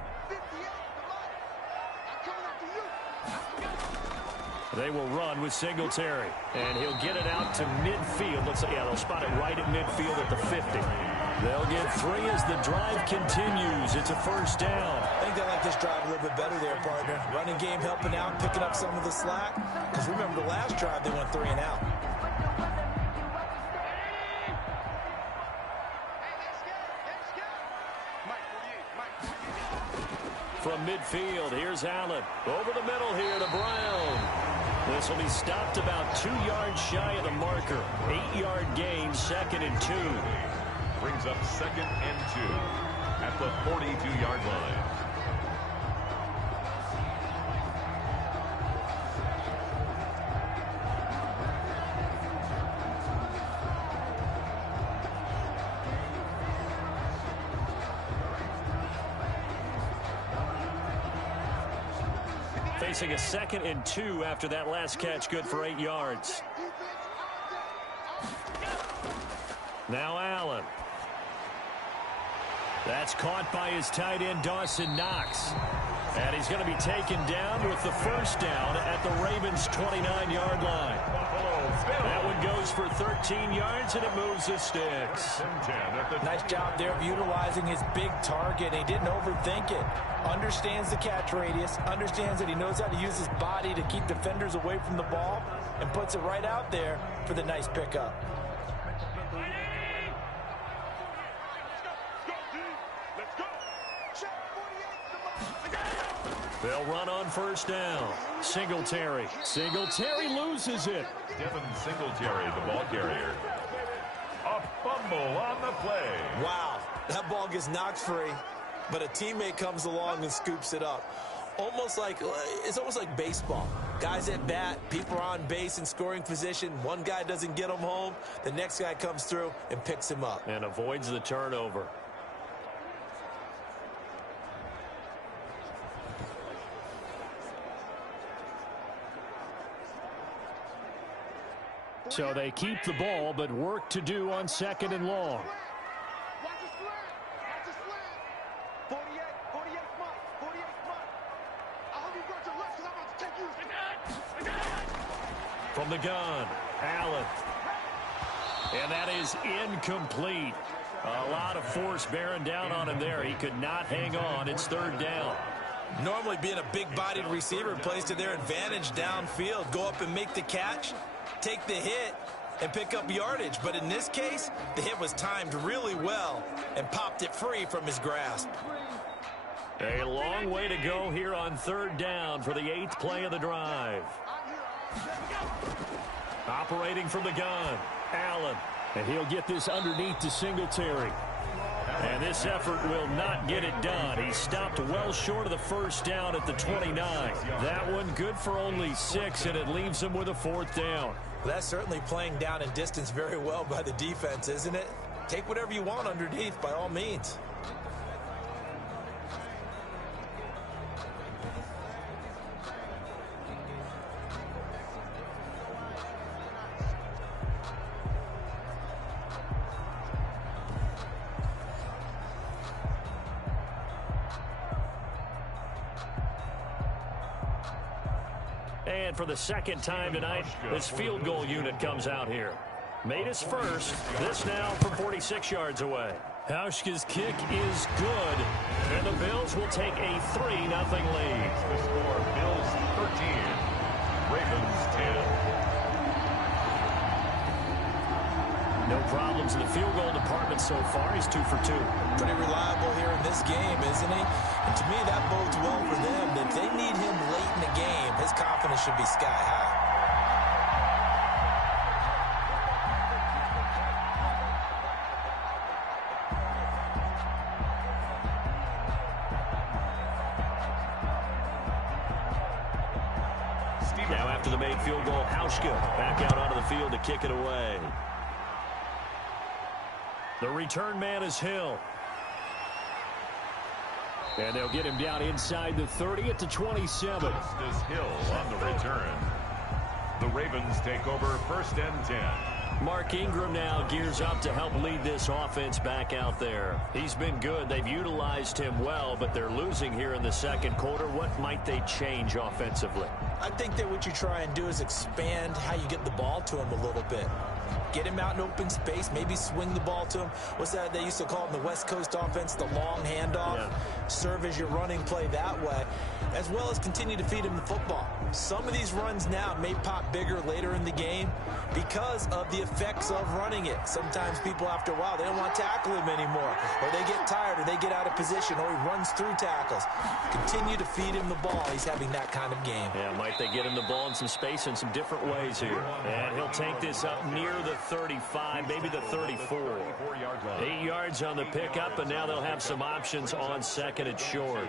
They will run with Singletary, and he'll get it out to midfield. Looks like, yeah, they'll spot it right at midfield at the 50. They'll get 3 as the drive continues. It's a first down. I think they like this drive a little bit better there, partner. Running game helping out, picking up some of the slack. Because remember the last drive, they went 3 and out. From midfield, here's Allen. Over the middle here to Brown. This will be stopped about 2 yards shy of the marker. 8-yard gain, 2nd and 2. Brings up 2nd and 2 at the 42-yard line. Facing a 2nd and 2 after that last catch, good for 8 yards. Now Allen. That's caught by his tight end, Dawson Knox. And he's going to be taken down with the first down at the Ravens' 29-yard line. That one goes for 13 yards, and it moves the sticks. Nice job there of utilizing his big target. He didn't overthink it. Understands the catch radius, understands that he knows how to use his body to keep defenders away from the ball, and puts it right out there for the nice pickup. They'll run on first down. Singletary. Singletary loses it. Devin Singletary, the ball carrier. A fumble on the play. Wow, that ball gets knocked free, but a teammate comes along and scoops it up. It's almost like baseball. Guys at bat, people are on base in scoring position. One guy doesn't get him home. The next guy comes through and picks him up. And avoids the turnover. So they keep the ball, but work to do on 2nd and long. From the gun, Allen. And that is incomplete. A lot of force bearing down on him there. He could not hang on. It's 3rd down. Normally being a big-bodied receiver plays to their advantage downfield. Go up and make the catch, take the hit, and pick up yardage. But in this case, the hit was timed really well and popped it free from his grasp. A long way to go here on 3rd down for the 8th play of the drive. Operating from the gun, Allen. And he'll get this underneath to Singletary. And this effort will not get it done. He stopped well short of the first down at the 29. That one good for only 6, and it leaves him with a 4th down. Well, that's certainly playing down in distance very well by the defense, isn't it? Take whatever you want underneath, by all means. And for the second time tonight, this field goal unit comes out here. Made his first. This now from 46 yards away. Hauschka's kick is good. And the Bills will take a 3-0 lead. The score, Bills 13, Ravens 10. No problems in the field goal department so far. He's 2 for 2. Pretty reliable here in this game, isn't he? And to me, that bodes well for them. If they need him late in the game, his confidence should be sky high. Now after the made field goal, Hauschka back out onto the field to kick it away. The return man is Hill. And they'll get him down inside the 30 at the 27. This is Hill on the return. The Ravens take over 1st and 10. Mark Ingram now gears up to help lead this offense back out there. He's been good. They've utilized him well, but they're losing here in the second quarter. What might they change offensively? I think that what you try and do is expand how you get the ball to him a little bit. Get him out in open space, maybe swing the ball to him. What's that they used to call in the West Coast offense, the long handoff? Yeah. Serve as your running play that way, as well as continue to feed him the football. Some of these runs now may pop bigger later in the game because of the effects of running it. Sometimes people, after a while, they don't want to tackle him anymore, or they get tired, or they get out of position, or he runs through tackles. Continue to feed him the ball. He's having that kind of game. Yeah, might they get him the ball in some space in some different ways here. And he'll take this up near the 35, maybe the 34. 8 yards on the pickup, and now they'll have some options on second and short.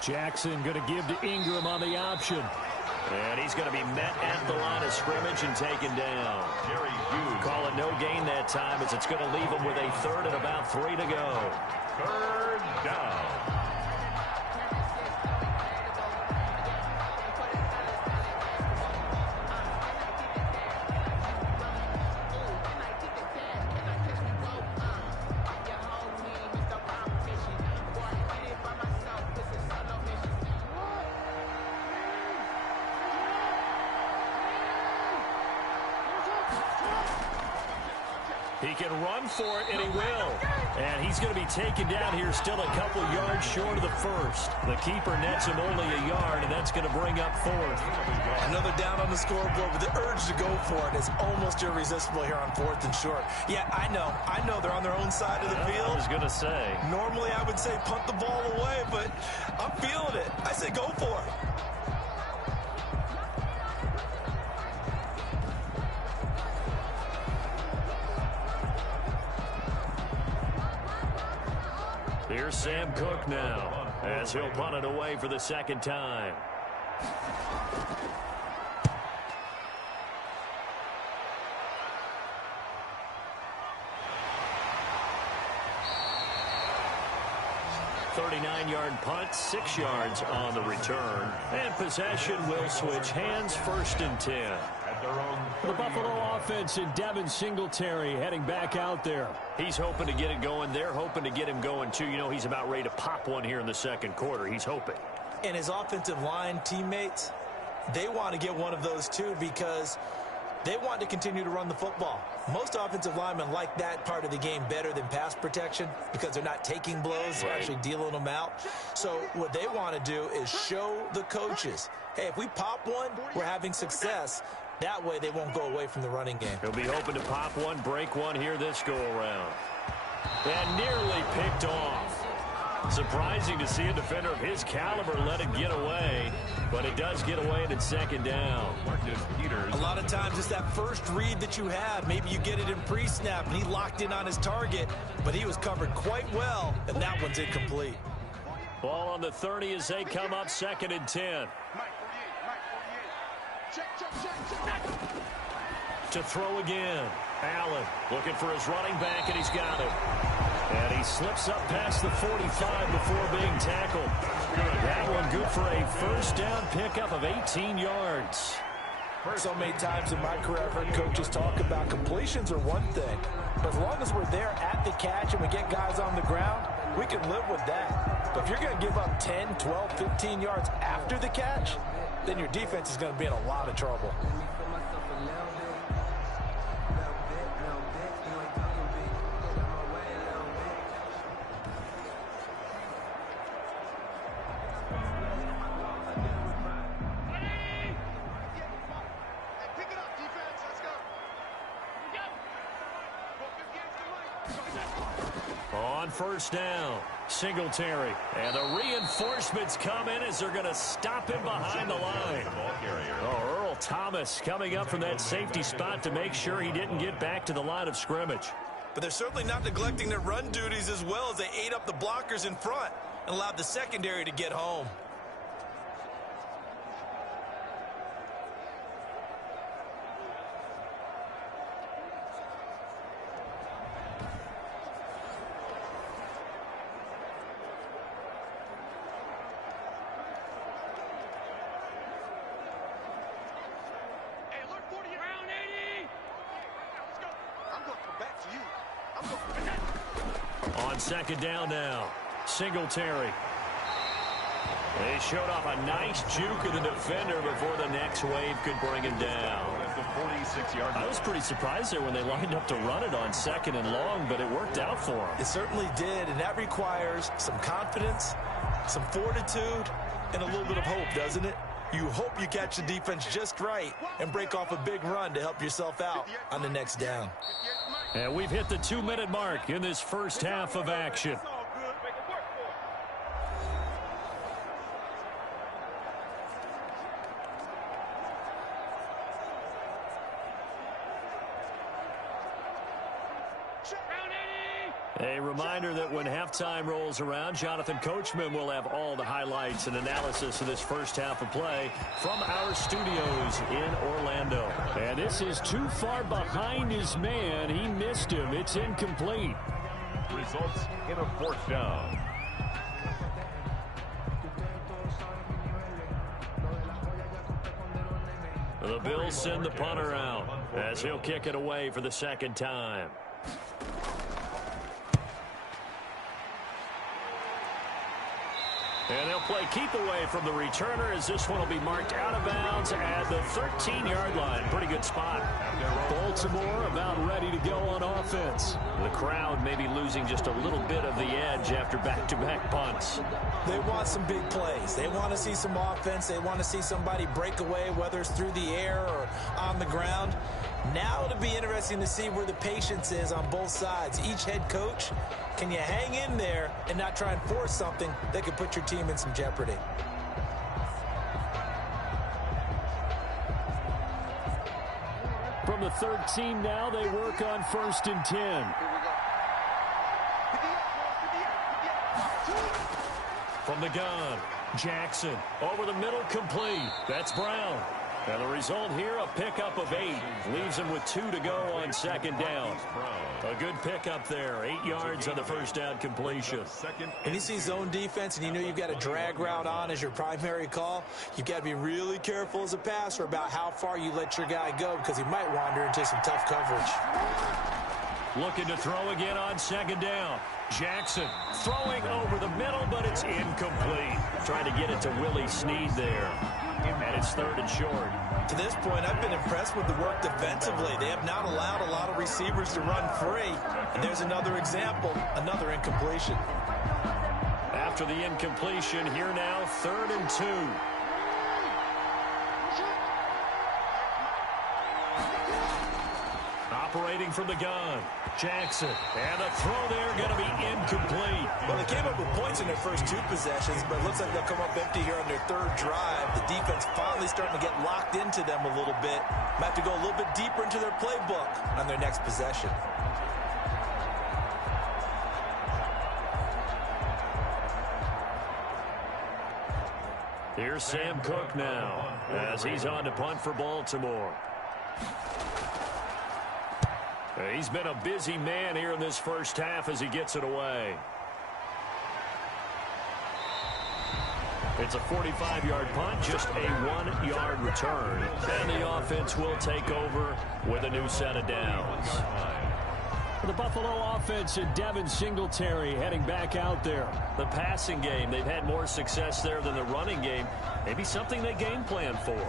Jackson going to give to Ingram on the option. And he's going to be met at the line of scrimmage and taken down. Call it no gain that time, as it's going to leave him with a 3rd and about 3 to go. 3rd down. He can run for it, and he will. And he's going to be taken down here still a couple yards short of the first. The keeper nets him only a yard, and that's going to bring up 4th. Another down on the scoreboard, but the urge to go for it is almost irresistible here on 4th and short. Yeah, I know they're on their own side of the field. I was going to say. Normally I would say punt the ball away, but I'm feeling it. I say go for it. Here's Sam Cook now, as he'll punt it away for the second time. .39-yard punt, 6 yards on the return. And possession will switch hands, 1st and 10. The Buffalo offense and Devin Singletary heading back out there. He's hoping to get it going. They're hoping to get him going, too. You know, he's about ready to pop one here in the second quarter. He's hoping. And his offensive line teammates, they want to get one of those, too, because they want to continue to run the football. Most offensive linemen like that part of the game better than pass protection because they're not taking blows, they're actually dealing them out. So what they want to do is show the coaches, hey, if we pop one, we're having success. That way they won't go away from the running game. He'll be hoping to pop one, break one here this go-around. And nearly picked off. Surprising to see a defender of his caliber let it get away, but it does get away and it's second down. A lot of times it's that first read that you have. Maybe you get it in pre-snap and he locked in on his target, but he was covered quite well, and that one's incomplete. Ball on the 30 as they come up 2nd and 10. To throw again. Allen looking for his running back, and he's got him. And he slips up past the 45 before being tackled. That one good for a first down pickup of 18 yards. So many times in my career, I've heard coaches talk about completions are one thing. But as long as we're there at the catch and we get guys on the ground, we can live with that. But if you're going to give up 10, 12, 15 yards after the catch, then your defense is going to be in a lot of trouble. On first down, Singletary. And the reinforcements come in as they're going to stop him behind the line. Oh, Earl Thomas coming up from that safety spot to make sure he didn't get back to the line of scrimmage. But they're certainly not neglecting their run duties as well as they ate up the blockers in front and allowed the secondary to get home. On second down now, Singletary. They showed off a nice juke of the defender before the next wave could bring him down. I was pretty surprised there when they lined up to run it on 2nd and long, but it worked out for them. It certainly did, and that requires some confidence, some fortitude, and a little bit of hope, doesn't it? You hope you catch the defense just right and break off a big run to help yourself out on the next down. And we've hit the 2-minute mark in this first half of action. A reminder that when halftime rolls around, Jonathan Coachman will have all the highlights and analysis of this first half of play from our studios in Orlando. And this is too far behind his man. He missed him. It's incomplete. Results in a 4th down. The Bills send the punter out as he'll kick it away for the 2nd time. And they'll play keep away from the returner as this one will be marked out of bounds at the 13-yard line. Pretty good spot. Baltimore about ready to go on offense. The crowd may be losing just a little bit of the edge after back-to-back punts. They want some big plays. They want to see some offense. They want to see somebody break away, whether it's through the air or on the ground. Now it'll be interesting to see where the patience is on both sides. Each head coach, can you hang in there and not try and force something that could put your team in some jeopardy? From the 13 now, they work on 1st and 10. From the gun, Jackson over the middle, complete. That's Brown. And the result here, a pickup of 8. Leaves him with 2 to go on 2nd down. A good pickup there. 8 yards on the first down completion. When you see zone defense and you know you've got a drag route on as your primary call, you've got to be really careful as a passer about how far you let your guy go because he might wander into some tough coverage. Looking to throw again on 2nd down. Jackson throwing over the middle, but it's incomplete. Trying to get it to Willie Snead there. And it's 3rd and short. To this point, I've been impressed with the work defensively. They have not allowed a lot of receivers to run free. And there's another example, another incompletion. After the incompletion, here now, 3rd and 2. operating from the gun. Jackson. And the throw there going to be incomplete. Well, they came up with points in their first 2 possessions, but it looks like they'll come up empty here on their 3rd drive. The defense finally starting to get locked into them a little bit. Might have to go a little bit deeper into their playbook on their next possession. Here's Sam Cook now as he's on to punt for Baltimore. He's been a busy man here in this first half as he gets it away. It's a 45-yard punt, just a 1-yard return. And the offense will take over with a new set of downs. The Buffalo offense and Devin Singletary heading back out there. The passing game, they've had more success there than the running game. Maybe something they game plan for.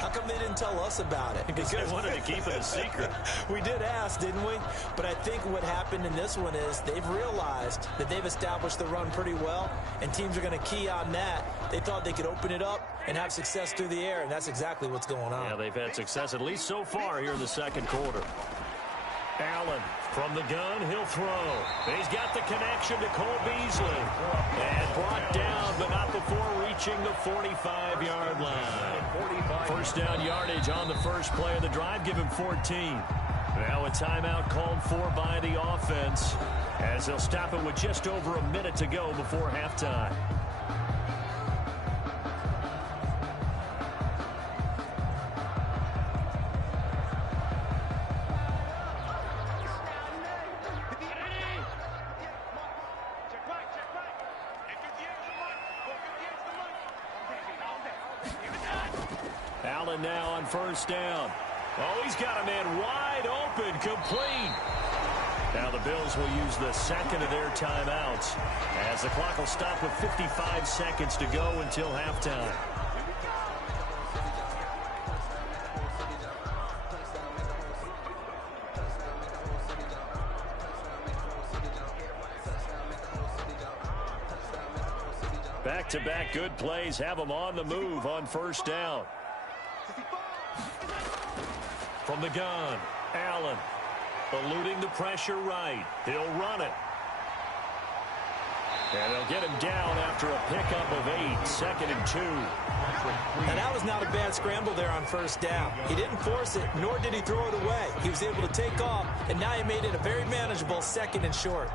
How come they didn't tell us about it? Because they wanted to keep it a secret. We did ask, didn't we? But I think what happened in this one is they've realized that they've established the run pretty well, and teams are going to key on that. They thought they could open it up and have success through the air, and that's exactly what's going on. Yeah, they've had success at least so far here in the second quarter. Allen from the gun, he'll throw. He's got the connection to Cole Beasley. And brought down, but not before reaching the 45-yard line. First down yardage on the first play of the drive, give him 14. Now a timeout called for by the offense as they'll stop it with just over a minute to go before halftime. Allen now on first down. Oh, he's got a man wide open, complete. Now the Bills will use the second of their timeouts as the clock will stop with 55 seconds to go until halftime. Back-to-back good plays have them on the move on first down. From the gun, Allen eluding the pressure right. He'll run it. And they'll get him down after a pickup of 8, 2nd and 2. And that was not a bad scramble there on first down. He didn't force it, nor did he throw it away. He was able to take off, and now he made it a very manageable 2nd and short.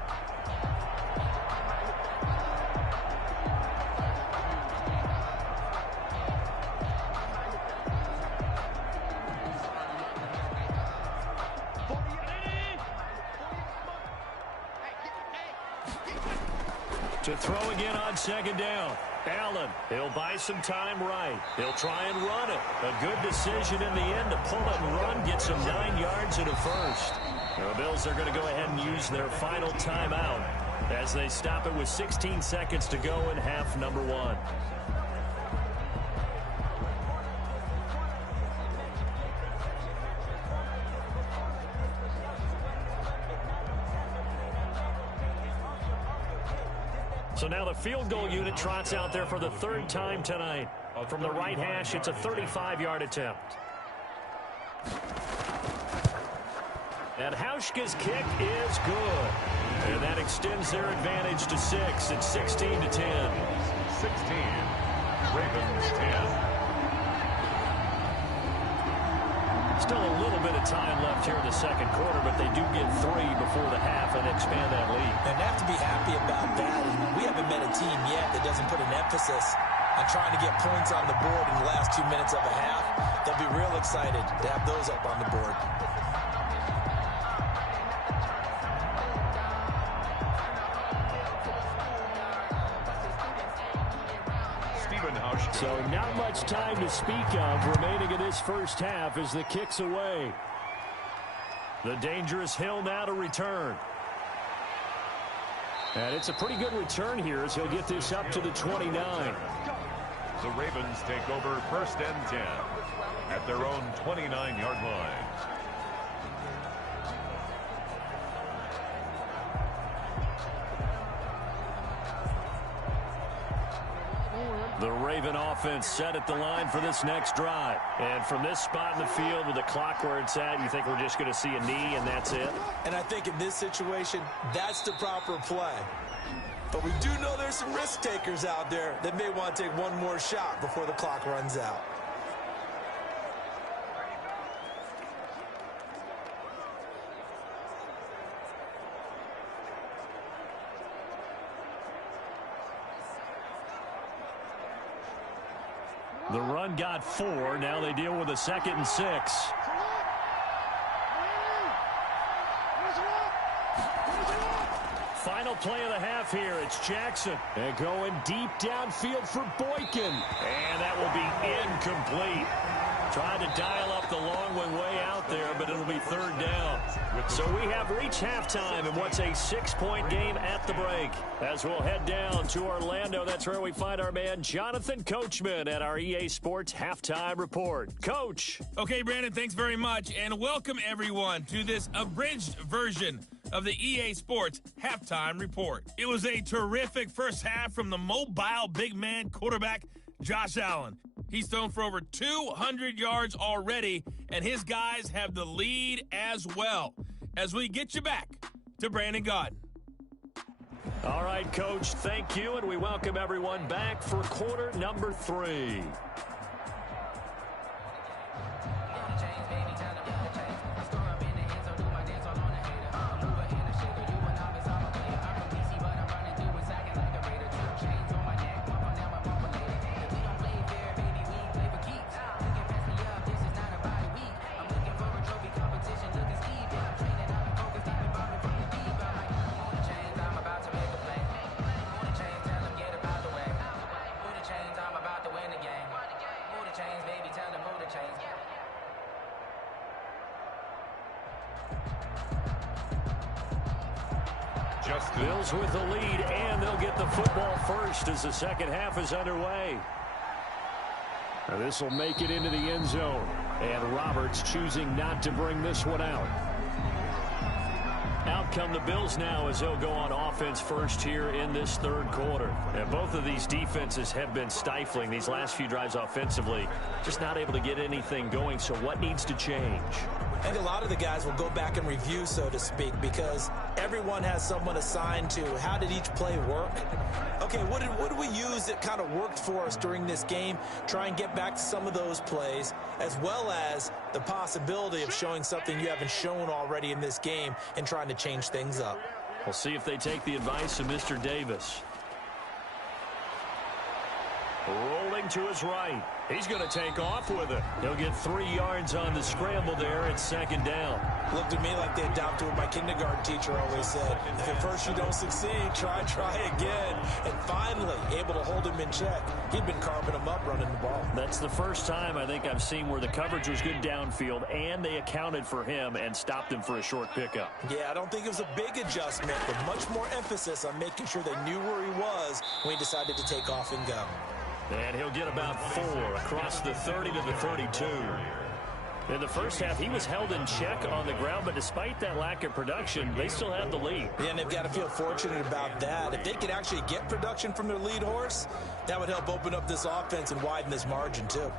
To throw again on second down. Allen, he'll buy some time right. He'll try and run it. A good decision in the end to pull it and run, get some 9 yards and a first. The Bills are going to go ahead and use their final timeout as they stop it with 16 seconds to go in half number 1. So now the field goal unit trots out there for the 3rd time tonight. From the right hash, it's a 35-yard attempt. And Hauschka's kick is good. And that extends their advantage to 6. It's 16-10. 16. Ravens 10. Still a little bit of time left here in the second quarter, but they do get 3 before the half and expand that lead. And they have to be happy about that. And we haven't met a team yet that doesn't put an emphasis on trying to get points on the board in the last 2 minutes of a half. They'll be real excited to have those up on the board. So not much time to speak of remaining in this first half as the kick's away. The dangerous Hill now to return. And it's a pretty good return here as he'll get this up to the 29. The Ravens take over 1st and 10 at their own 29-yard line. The Raven offense set at the line for this next drive. And from this spot in the field with the clock where it's at, you think we're just going to see a knee and that's it? And I think in this situation, that's the proper play. But we do know there's some risk takers out there that may want to take one more shot before the clock runs out. The run got 4. Now they deal with a 2nd and 6. Final play of the half here. It's Jackson. And going deep downfield for Boykin. And that will be incomplete. Tried to dial up the long way out there, but it'll be 3rd down. So we have reached halftime in what's a 6-point game at the break. As we'll head down to Orlando, that's where we find our man Jonathan Coachman at our EA Sports Halftime Report. Coach. Okay, Brandon, thanks very much. And welcome, everyone, to this abridged version of the EA Sports Halftime Report. It was a terrific first half from the mobile big man quarterback, Josh Allen. He's thrown for over 200 yards already, and his guys have the lead as well. As we get you back to Brandon Gaudin. All right, Coach, thank you, and we welcome everyone back for quarter number 3. Bills with the lead, and they'll get the football first as the second half is underway. Now this will make it into the end zone, and Roberts choosing not to bring this one out. Out come the Bills now as they'll go on offense first here in this 3rd quarter. And both of these defenses have been stifling these last few drives offensively, just not able to get anything going. So what needs to change? I think a lot of the guys will go back and review, so to speak, because everyone has someone assigned to how did each play work. Okay, what did we use that kind of worked for us during this game? Try and get back to some of those plays, as well as the possibility of showing something you haven't shown already in this game and trying to change things up. We'll see if they take the advice of Mr. Davis. Rolling to his right. He's going to take off with it. He'll get 3 yards on the scramble there at 2nd down. Looked at me like they adopted what my kindergarten teacher always said. If at first you don't succeed, try again. And finally, able to hold him in check. He'd been carving him up running the ball. That's the first time I think I've seen where the coverage was good downfield, and they accounted for him and stopped him for a short pickup. Yeah, I don't think it was a big adjustment, but much more emphasis on making sure they knew where he was when he decided to take off and go. And he'll get about 4 across the 30 to the 32. In the first half, he was held in check on the ground, but despite that lack of production, they still had the lead. Yeah, and they've got to feel fortunate about that. If they could actually get production from their lead horse, that would help open up this offense and widen this margin, too.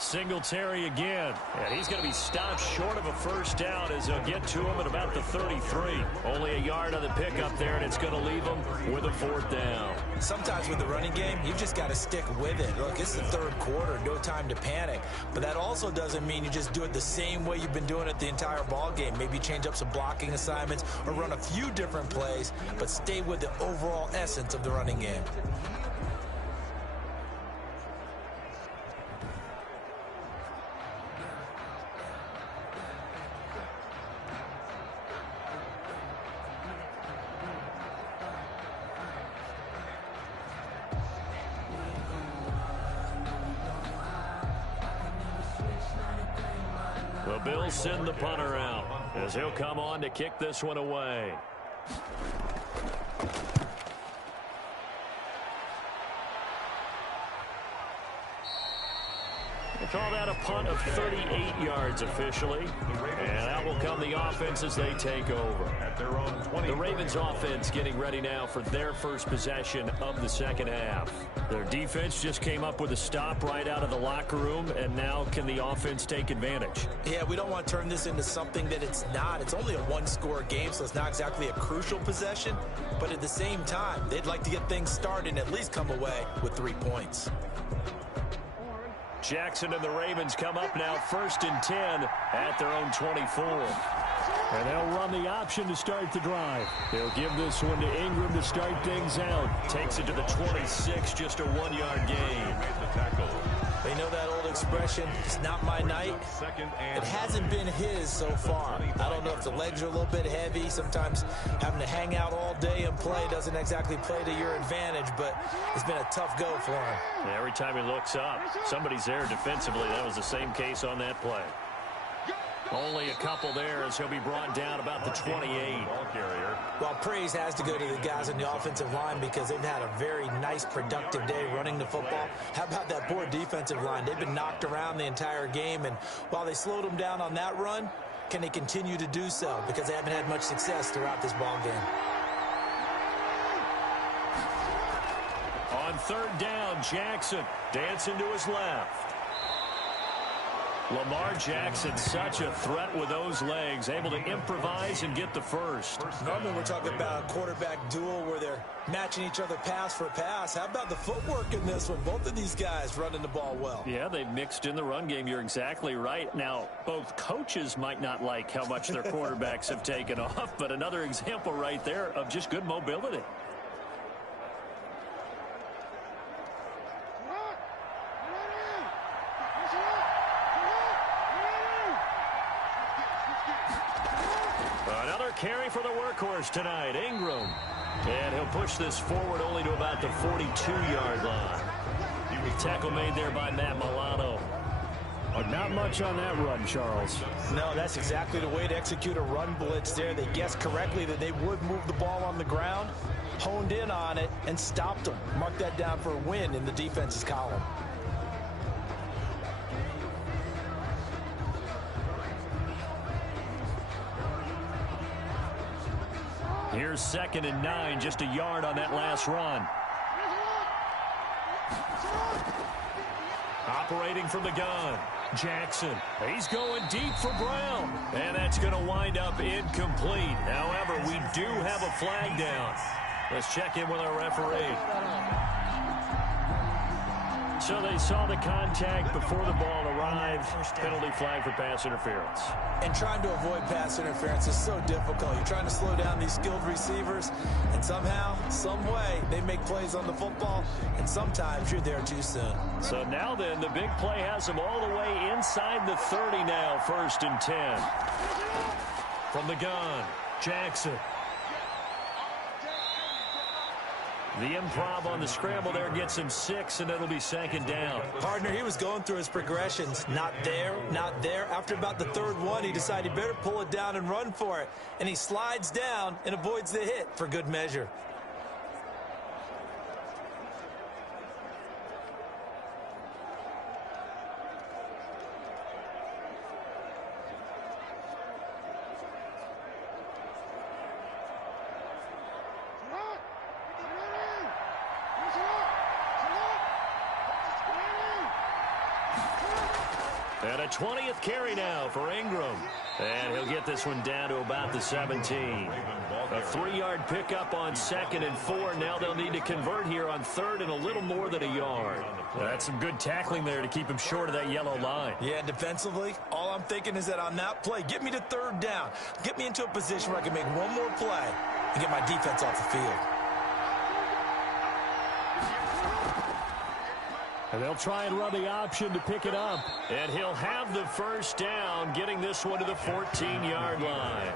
Singletary again, and he's going to be stopped short of a first down as they'll get to him at about the 33. Only a yard on the pickup there, and it's going to leave him with a 4th down. Sometimes with the running game, you've just got to stick with it. Look, it's the 3rd quarter, no time to panic. But that also doesn't mean you just do it the same way you've been doing it the entire ball game. Maybe change up some blocking assignments or run a few different plays, but stay with the overall essence of the running game. The Bills send the punter out as he'll come on to kick this one away. Call that a punt of 38 yards officially. And out will come the offense as they take over. At their own 20. The Ravens offense getting ready now for their first possession of the second half. Their defense just came up with a stop right out of the locker room, and now can the offense take advantage? Yeah, we don't want to turn this into something that it's not. It's only a one-score game, so it's not exactly a crucial possession. But at the same time, they'd like to get things started and at least come away with 3 points. Jackson and the Ravens come up now 1st and 10 at their own 24. And they'll run the option to start the drive. They'll give this one to Ingram to start things out. Takes it to the 26, just a 1-yard gain. They know that old expression, it's not my night. It hasn't been his so far. I don't know if the legs are a little bit heavy. Sometimes having to hang out all day and play doesn't exactly play to your advantage, but it's been a tough go for him. Every time he looks up, somebody's there defensively. That was the same case on that play. Only a couple there as he'll be brought down about the 28. Well, praise has to go to the guys on the offensive line because they've had a very nice, productive day running the football. How about that poor defensive line? They've been knocked around the entire game, and while they slowed them down on that run, can they continue to do so? Because they haven't had much success throughout this ball game. On 3rd down, Jackson dancing to his left. Lamar Jackson, such a threat with those legs, able to improvise and get the first. Normally we're talking about a quarterback duel where they're matching each other pass for pass. How about the footwork in this one? Both of these guys running the ball well. Yeah, they've mixed in the run game. You're exactly right. Now, both coaches might not like how much their quarterbacks have taken off, but another example right there of just good mobility. Carry for the workhorse tonight, Ingram. And he'll push this forward only to about the 42-yard line. Tackle made there by Matt Milano. Not much on that run, Charles. No, that's exactly the way to execute a run blitz there. They guessed correctly that they would move the ball on the ground, honed in on it, and stopped them. Mark that down for a win in the defense's column. Here's 2nd and 9, just a yard on that last run. Operating from the gun, Jackson. He's going deep for Brown. And that's going to wind up incomplete. However, we do have a flag down. Let's check in with our referee. So they saw the contact before the ball arrived. Penalty flag for pass interference. And trying to avoid pass interference is so difficult. You're trying to slow down these skilled receivers, and somehow, some way, they make plays on the football, and sometimes you're there too soon. So now then, the big play has them all the way inside the 30 now, 1st and 10. From the gun, Jackson. The improv on the scramble there gets him 6, and it'll be 2nd down. Partner, he was going through his progressions. Not there, not there. After about the 3rd one, he decided he better pull it down and run for it. And he slides down and avoids the hit for good measure. And a 20th carry now for Ingram. And he'll get this one down to about the 17. A 3-yard pickup on 2nd and 4. Now they'll need to convert here on 3rd and a little more than a yard. That's some good tackling there to keep him short of that yellow line. Yeah, defensively, all I'm thinking is that on that play, get me to 3rd down. Get me into a position where I can make one more play and get my defense off the field. And they'll try and run the option to pick it up. And he'll have the 1st down, getting this one to the 14-yard line.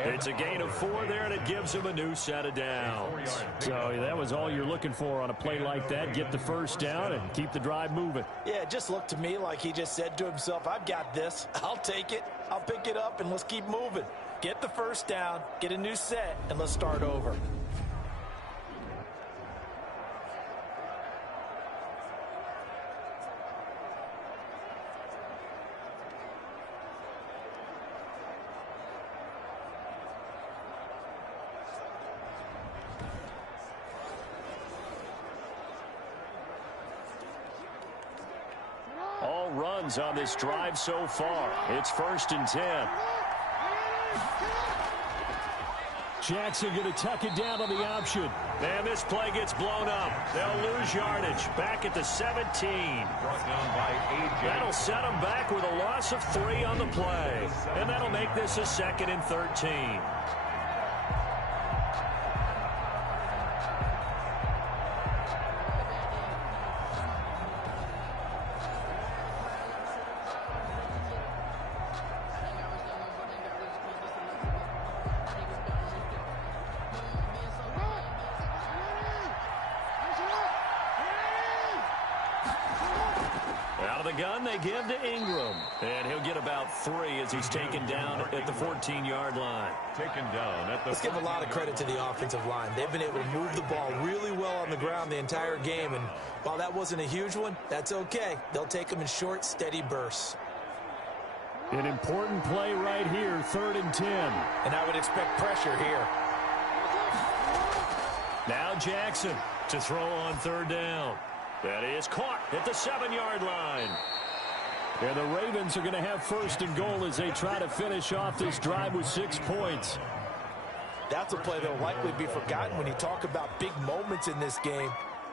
It's a gain of 4 there, and it gives him a new set of downs. So that was all you're looking for on a play like that. Get the 1st down and keep the drive moving. Yeah, it just looked to me like he just said to himself, I've got this. I'll take it. I'll pick it up, and let's keep moving. Get the 1st down, get a new set, and let's start over. runs on this drive so far. It's 1st and 10. Jackson going to tuck it down on the option. And this play gets blown up. They'll lose yardage. Back at the 17. Brought down by A.J. That'll set them back with a loss of 3 on the play. And that'll make this a 2nd and 13. Gun they give to Ingram, and he'll get about 3 as he's taken down at the 14-yard line. Taken down at the. Let's give a lot of credit to the offensive line. They've been able to move the ball really well on the ground the entire game, and while that wasn't a huge one, that's okay. They'll take them in short, steady bursts. An important play right here, 3rd and 10. And I would expect pressure here. Now Jackson to throw on 3rd down. That is caught at the 7-yard line. And the Ravens are going to have 1st and goal as they try to finish off this drive with 6 points. That's a play that will likely be forgotten when you talk about big moments in this game.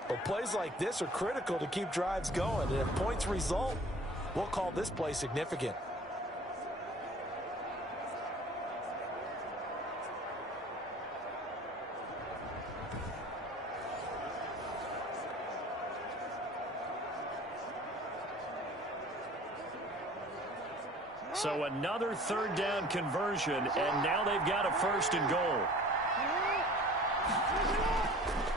But plays like this are critical to keep drives going. And if points result, we'll call this play significant. So another 3rd down conversion, and now they've got a 1st and goal.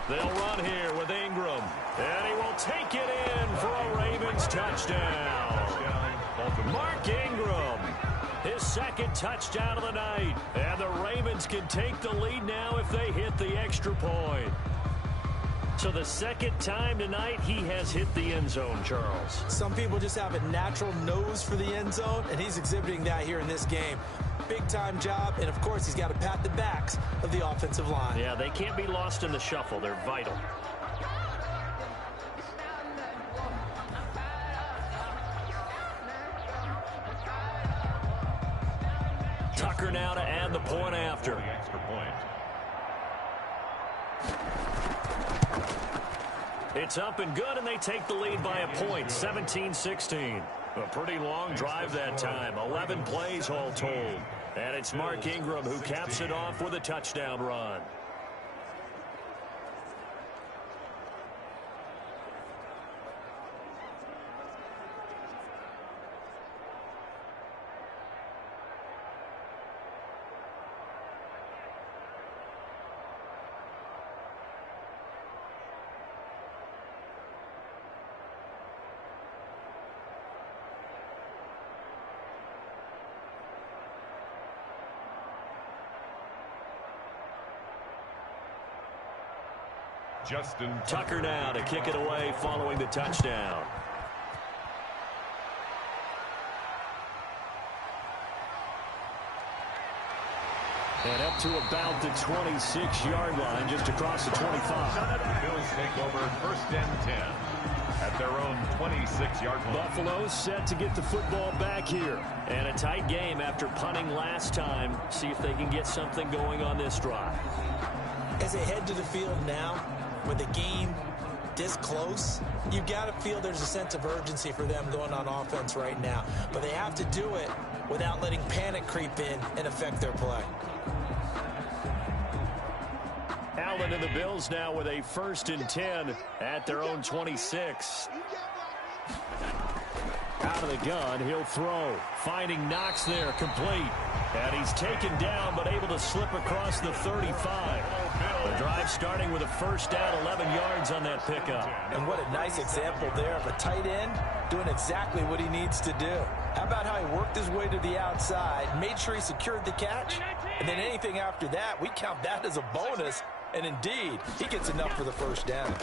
They'll run here with Ingram, and he will take it in for a Ravens touchdown. Mark Ingram, his 2nd touchdown of the night, and the Ravens can take the lead now if they hit the extra point. So the 2nd time tonight he has hit the end zone, Charles. Some people just have a natural nose for the end zone, and he's exhibiting that here in this game. Big-time job, and of course he's got to pat the backs of the offensive line. Yeah, they can't be lost in the shuffle. They're vital. Tucker now to add the point after. Extra point. It's up and good, and they take the lead by a point, 17-16. A pretty long drive that time, 11 plays all told. And it's Mark Ingram who caps it off with a touchdown run. Justin Tucker now to kick it away following the touchdown. And up to about the 26-yard line, just across the 25. The Bills take over 1st and 10 at their own 26-yard line. Buffalo set to get the football back here. And a tight game after punting last time. See if they can get something going on this drive. As they head to the field now, with the game this close, you've got to feel there's a sense of urgency for them going on offense right now. But they have to do it without letting panic creep in and affect their play. Allen and the Bills now with a 1st and 10 at their own 26. Out of the gun, he'll throw. Finding Knox there, complete. And he's taken down, but able to slip across the 35. The drive starting with a 1st down, 11 yards on that pickup. And what a nice example there of a tight end doing exactly what he needs to do. How about how he worked his way to the outside, made sure he secured the catch, and then anything after that, we count that as a bonus. And indeed, he gets enough for the 1st down.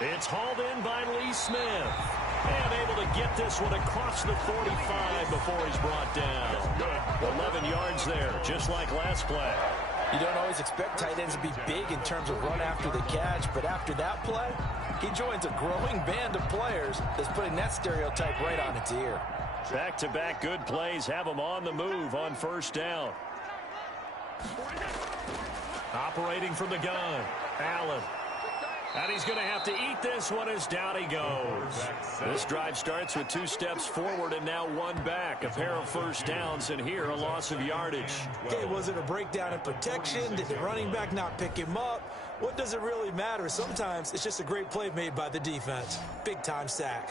It's hauled in by Lee Smith. And able to get this one across the 45 before he's brought down. 11 yards there, just like last play. You don't always expect tight ends to be big in terms of run after the catch, but after that play, he joins a growing band of players that's putting that stereotype right on its ear. Back-to-back good plays have him on the move on first down. Operating from the gun, Allen. And he's going to have to eat this one as down he goes. This drive starts with 2 steps forward and now 1 back. A pair of first downs, and here a loss of yardage. Okay, was it a breakdown in protection? Did the running back not pick him up? What does it really matter? Sometimes it's just a great play made by the defense. Big-time sack.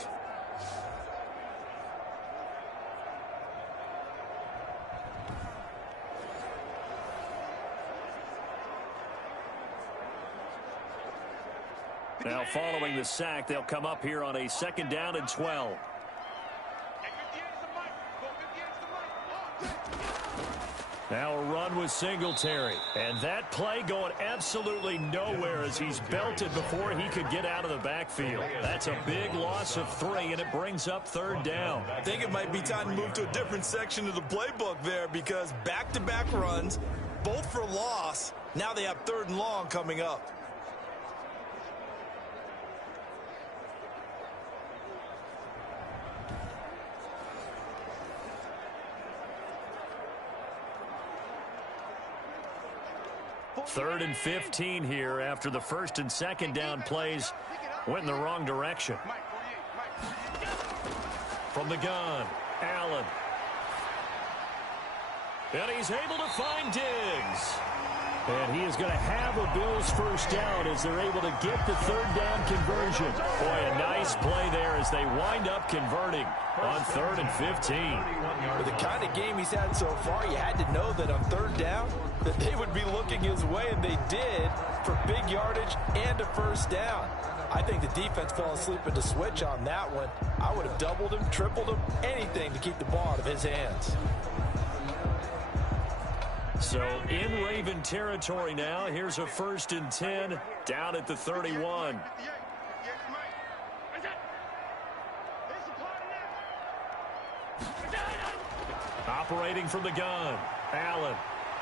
Now following the sack, they'll come up here on a 2nd down and 12. Now a run with Singletary. And that play going absolutely nowhere as he's belted before he could get out of the backfield. That's a big loss of 3, and it brings up 3rd down. I think it might be time to move to a different section of the playbook there, because back-to-back runs, both for loss. Now they have 3rd and long coming up. Third and 15 here after the 1st and 2nd down plays went in the wrong direction. From the gun, Allen. And he's able to find Diggs. And he is going to have a Bills first down as they're able to get the 3rd down conversion. Boy, a nice play there as they wind up converting on 3rd and 15. With the kind of game he's had so far, you had to know that on 3rd down that they would be looking his way, and they did, for big yardage and a first down. I think the defense fell asleep at the switch on that one. I would have doubled him, tripled him, anything to keep the ball out of his hands. So in Raven territory now, here's a 1st and 10 down at the 31. Operating from the gun, Allen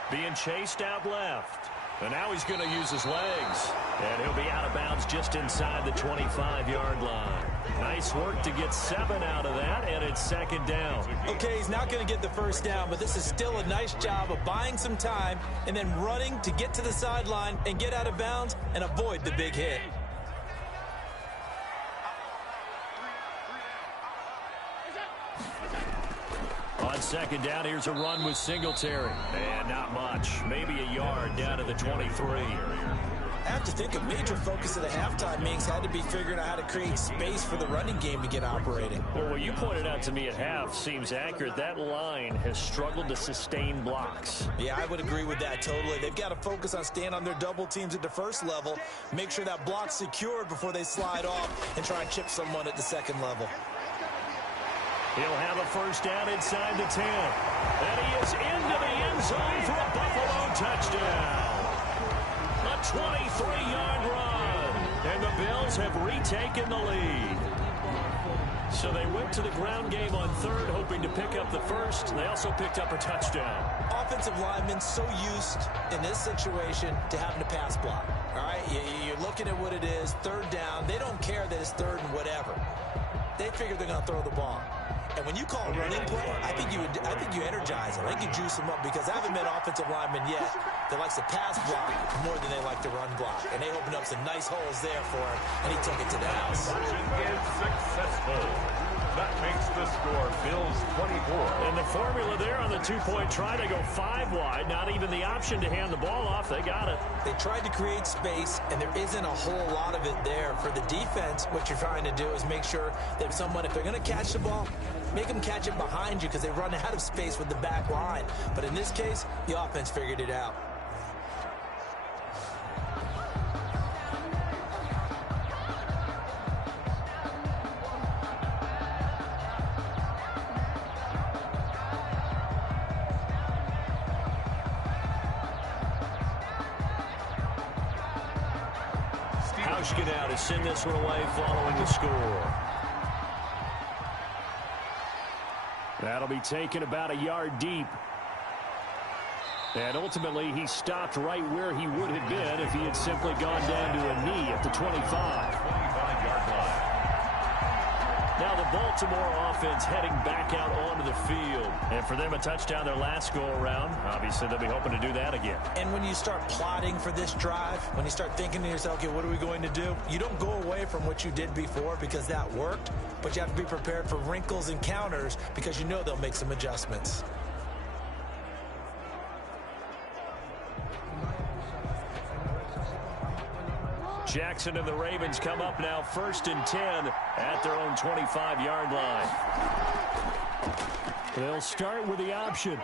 being chased out left. And now he's going to use his legs. And he'll be out of bounds just inside the 25-yard line. Nice work to get 7 out of that, and it's 2nd down. Okay, he's not going to get the first down, but this is still a nice job of buying some time and then running to get to the sideline and get out of bounds and avoid the big hit. On 2nd down, here's a run with Singletary. And not much. Maybe a yard down to the 23. I have to think a major focus of the halftime meetings had to be figuring out how to create space for the running game to get operating. Well, what you pointed out to me at half seems accurate. That line has struggled to sustain blocks. Yeah, I would agree with that totally. They've got to focus on staying on their double teams at the first level, make sure that block's secured before they slide off and try and chip someone at the 2nd level. He'll have a first down inside the 10. And he is into the end zone for a Buffalo touchdown. A 23-yard run. And the Bills have retaken the lead. So they went to the ground game on 3rd, hoping to pick up the 1st. They also picked up a touchdown. Offensive linemen so used in this situation to having to pass block. All right, you're looking at what it is, 3rd down. They don't care that it's 3rd and whatever. They figure they're going to throw the ball. And when you call a running play, I think you energize them. I think you juice them up, because I haven't met offensive linemen yet that likes to pass block more than they like to run block. And they opened up some nice holes there for him, and he took it to the house. Is successful. That makes the score Bills 24. And the formula there on the 2-point try, they go 5 wide. Not even the option to hand the ball off. They got it. They tried to create space, and there isn't a whole lot of it there. For the defense, what you're trying to do is make sure that if they're going to catch the ball, make them catch it behind you, because they run out of space with the back line. But in this case, the offense figured it out. Out to send this one away following the score. That'll be taken about a yard deep. And ultimately, he stopped right where he would have been if he had simply gone down to a knee at the 25. 25-yard line. Now the Baltimore offense heading back out onto the field. And for them, a touchdown their last go-around. Obviously, they'll be hoping to do that again. And when you start plotting for this drive, when you start thinking to yourself, okay, what are we going to do? You don't go away from what you did before because that worked, but you have to be prepared for wrinkles and counters because you know they'll make some adjustments. Jackson and the Ravens come up now 1st and 10 at their own 25-yard line. They'll start with the option.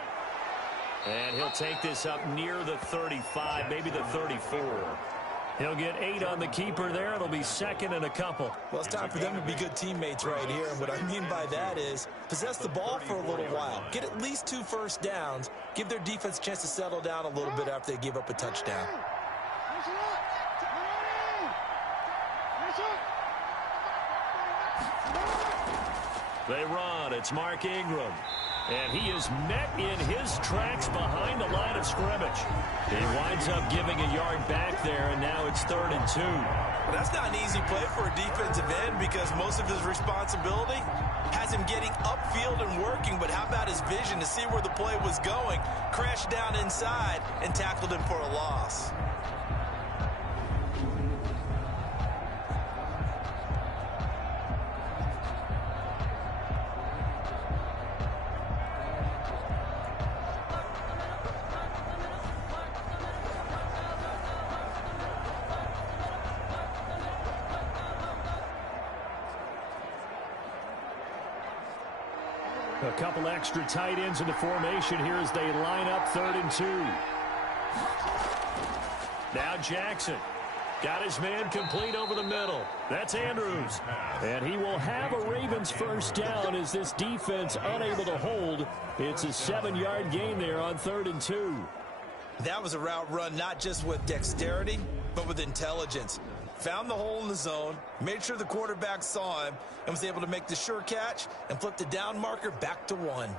And he'll take this up near the 35, maybe the 34. He'll get 8 on the keeper there. It'll be 2nd and a couple. Well, it's time for them to be good teammates right here. And what I mean by that is possess the ball for a little while. Get at least 2 first downs. Give their defense a chance to settle down a little bit after they give up a touchdown. They run. It's Mark Ingram. And he is met in his tracks behind the line of scrimmage. He winds up giving a yard back there, and now it's 3rd and 2. Well, that's not an easy play for a defensive end because most of his responsibility has him getting upfield and working, but how about his vision to see where the play was going, crashed down inside, and tackled him for a loss. A couple extra tight ends in the formation here as they line up 3rd and 2. Now Jackson got his man complete over the middle. That's Andrews. And he will have a Ravens first down as this defense unable to hold. It's a 7-yard gain there on 3rd and 2. That was a route run not just with dexterity, but with intelligence. Found the hole in the zone, made sure the quarterback saw him, and was able to make the sure catch and flip the down marker back to 1.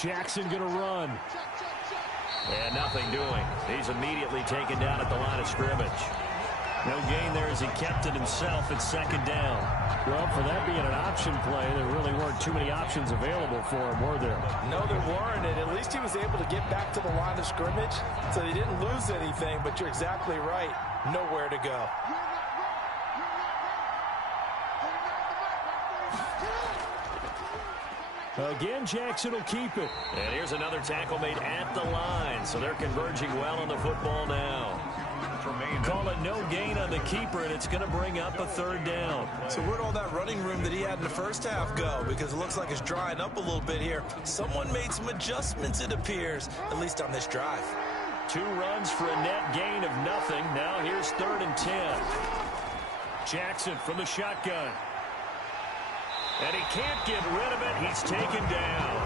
Jackson going to run. And nothing doing. He's immediately taken down at the line of scrimmage. No gain there as he kept it himself at 2nd down. Well, for that being an option play, there really weren't too many options available for him, were there? No, there weren't, and at least he was able to get back to the line of scrimmage, so they didn't lose anything, but you're exactly right. Nowhere to go. Again, Jackson will keep it. And here's another tackle made at the line, so they're converging well on the football now. Call it no gain on the keeper, and it's going to bring up a 3rd down. So where'd all that running room that he had in the first half go? Because it looks like it's drying up a little bit here. Someone made some adjustments, it appears, at least on this drive. 2 runs for a net gain of nothing. Now here's 3rd and 10. Jackson from the shotgun. And he can't get rid of it. He's taken down.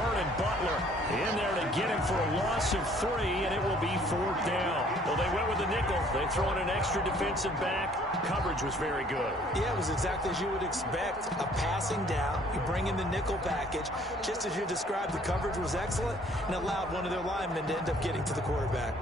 Vernon Butler in there to get him for a loss of 3, and it will be 4th down. Well, they went with the nickel. They throw in an extra defensive back. Coverage was very good. Yeah, it was exactly as you would expect. A passing down. You bring in the nickel package. Just as you described, the coverage was excellent and allowed one of their linemen to end up getting to the quarterback.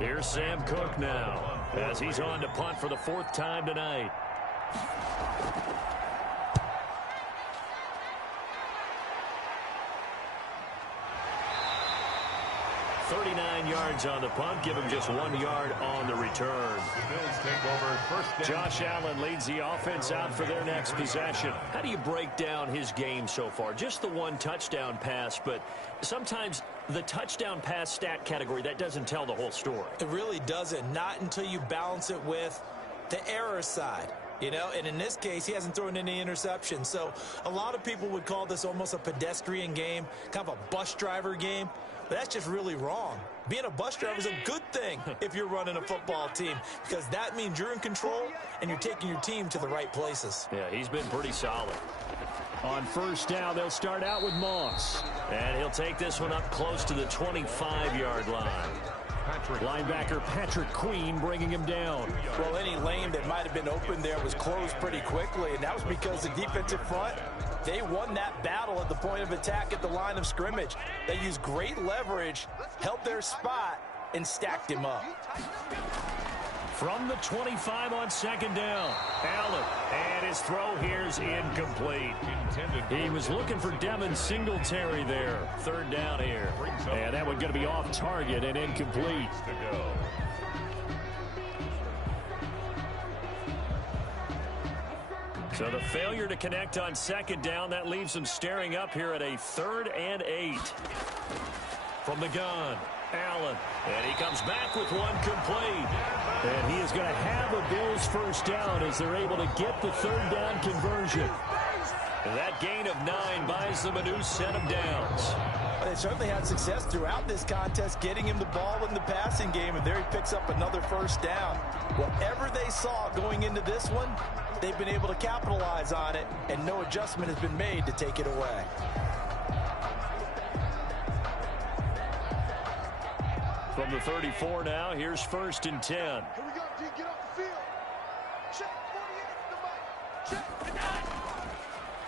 Here's Sam Cook now as he's on to punt for the 4th time tonight. Yards on the punt, give him just 1 yard on the return. The Bills take over 1st down. Josh Allen leads the offense out for their next possession. How do you break down his game so far? Just the 1 touchdown pass, but sometimes the touchdown pass stat category, that doesn't tell the whole story. It really doesn't, not until you balance it with the error side. You know, and in this case, he hasn't thrown any interceptions. So a lot of people would call this almost a pedestrian game, kind of a bus driver game. But that's just really wrong. Being a bus driver is a good thing if you're running a football team, because that means you're in control and you're taking your team to the right places. Yeah, he's been pretty solid. On first down, they'll start out with Moss. And he'll take this one up close to the 25-yard line. Linebacker Patrick Queen bringing him down. Well, any lane that might have been open there was closed pretty quickly, and that was because the defensive front, they won that battle at the point of attack at the line of scrimmage. They used great leverage, held their spot, and stacked him up. From the 25 on second down, Allen, and his throw here's incomplete. He was looking for Devin Singletary there. Third down here. And that one going to be off target and incomplete. So the failure to connect on second down, that leaves him staring up here at a 3rd and 8. From the gun, Allen, and he comes back with one complete. And he is going to have a Bills first down as they're able to get the 3rd down conversion. And that gain of 9 buys them a new set of downs. They certainly had success throughout this contest getting him the ball in the passing game, and there he picks up another first down. Whatever they saw going into this one, they've been able to capitalize on it, and no adjustment has been made to take it away. From the 34 now, here's 1st and 10. Here we go, D, get off the field. Check, 48 to the mic. Check.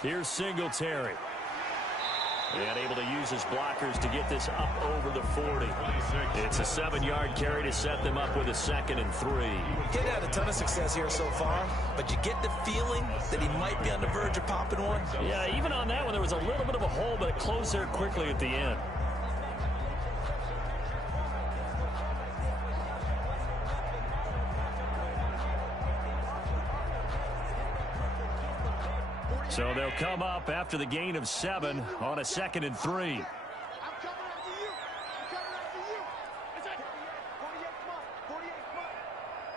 Here's Singletary. And able to use his blockers to get this up over the 40. It's a 7-yard carry to set them up with a 2nd and 3. He's had a ton of success here so far, but you get the feeling that he might be on the verge of popping one. Yeah, even on that one, there was a little bit of a hole, but it closed there quickly at the end. So they'll come up after the gain of 7 on a 2nd and 3. I'm coming after you. I'm coming after you. It's it. 48 month. 48 month.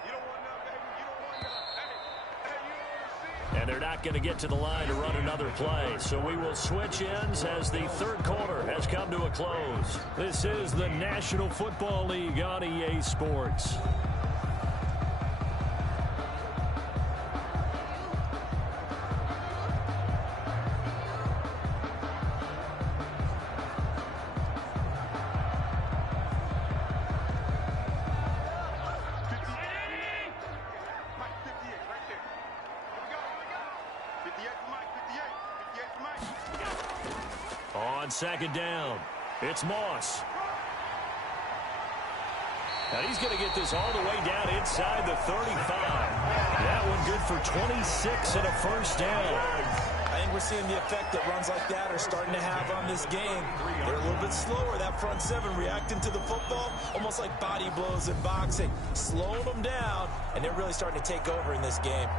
You don't want none, baby. You don't want none. Hey, you don't want to see. And they're not going to get to the line to run another play. So we will switch ends as the 3rd quarter has come to a close. This is the National Football League on EA Sports. On second down, it's Moss. And he's going to get this all the way down inside the 35. That one good for 26 and a first down. I think we're seeing the effect that runs like that are starting to have on this game. They're a little bit slower, that front 7 reacting to the football, almost like body blows in boxing, slowing them down, and they're really starting to take over in this game.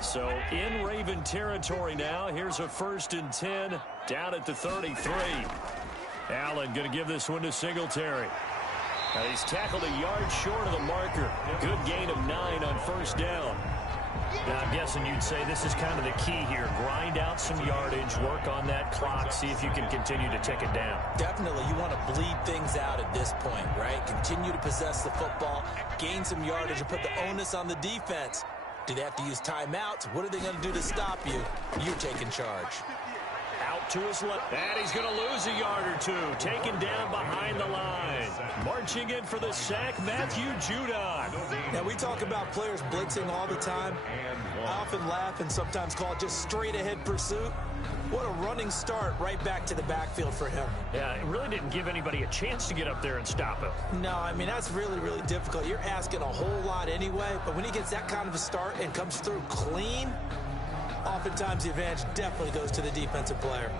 So in Raven territory now. Here's a 1st and 10 down at the 33. Allen going to give this one to Singletary. He's tackled a yard short of the marker. Good gain of 9 on first down. Now, I'm guessing you'd say this is kind of the key here. Grind out some yardage, work on that clock, see if you can continue to tick it down. Definitely, you want to bleed things out at this point, right? Continue to possess the football, gain some yardage, and put the onus on the defense. Do they have to use timeouts? What are they going to do to stop you? You're taking charge. Out to his left. And he's going to lose a yard or 2. Taken down behind the line. Marching in for the sack, Matthew Judon. Now, we talk about players blitzing all the time. I often laugh and sometimes call it just straight-ahead pursuit. What a running start right back to the backfield for him. Yeah, it really didn't give anybody a chance to get up there and stop him. No, I mean, that's really, really difficult. You're asking a whole lot anyway, but when he gets that kind of a start and comes through clean, oftentimes the advantage definitely goes to the defensive player.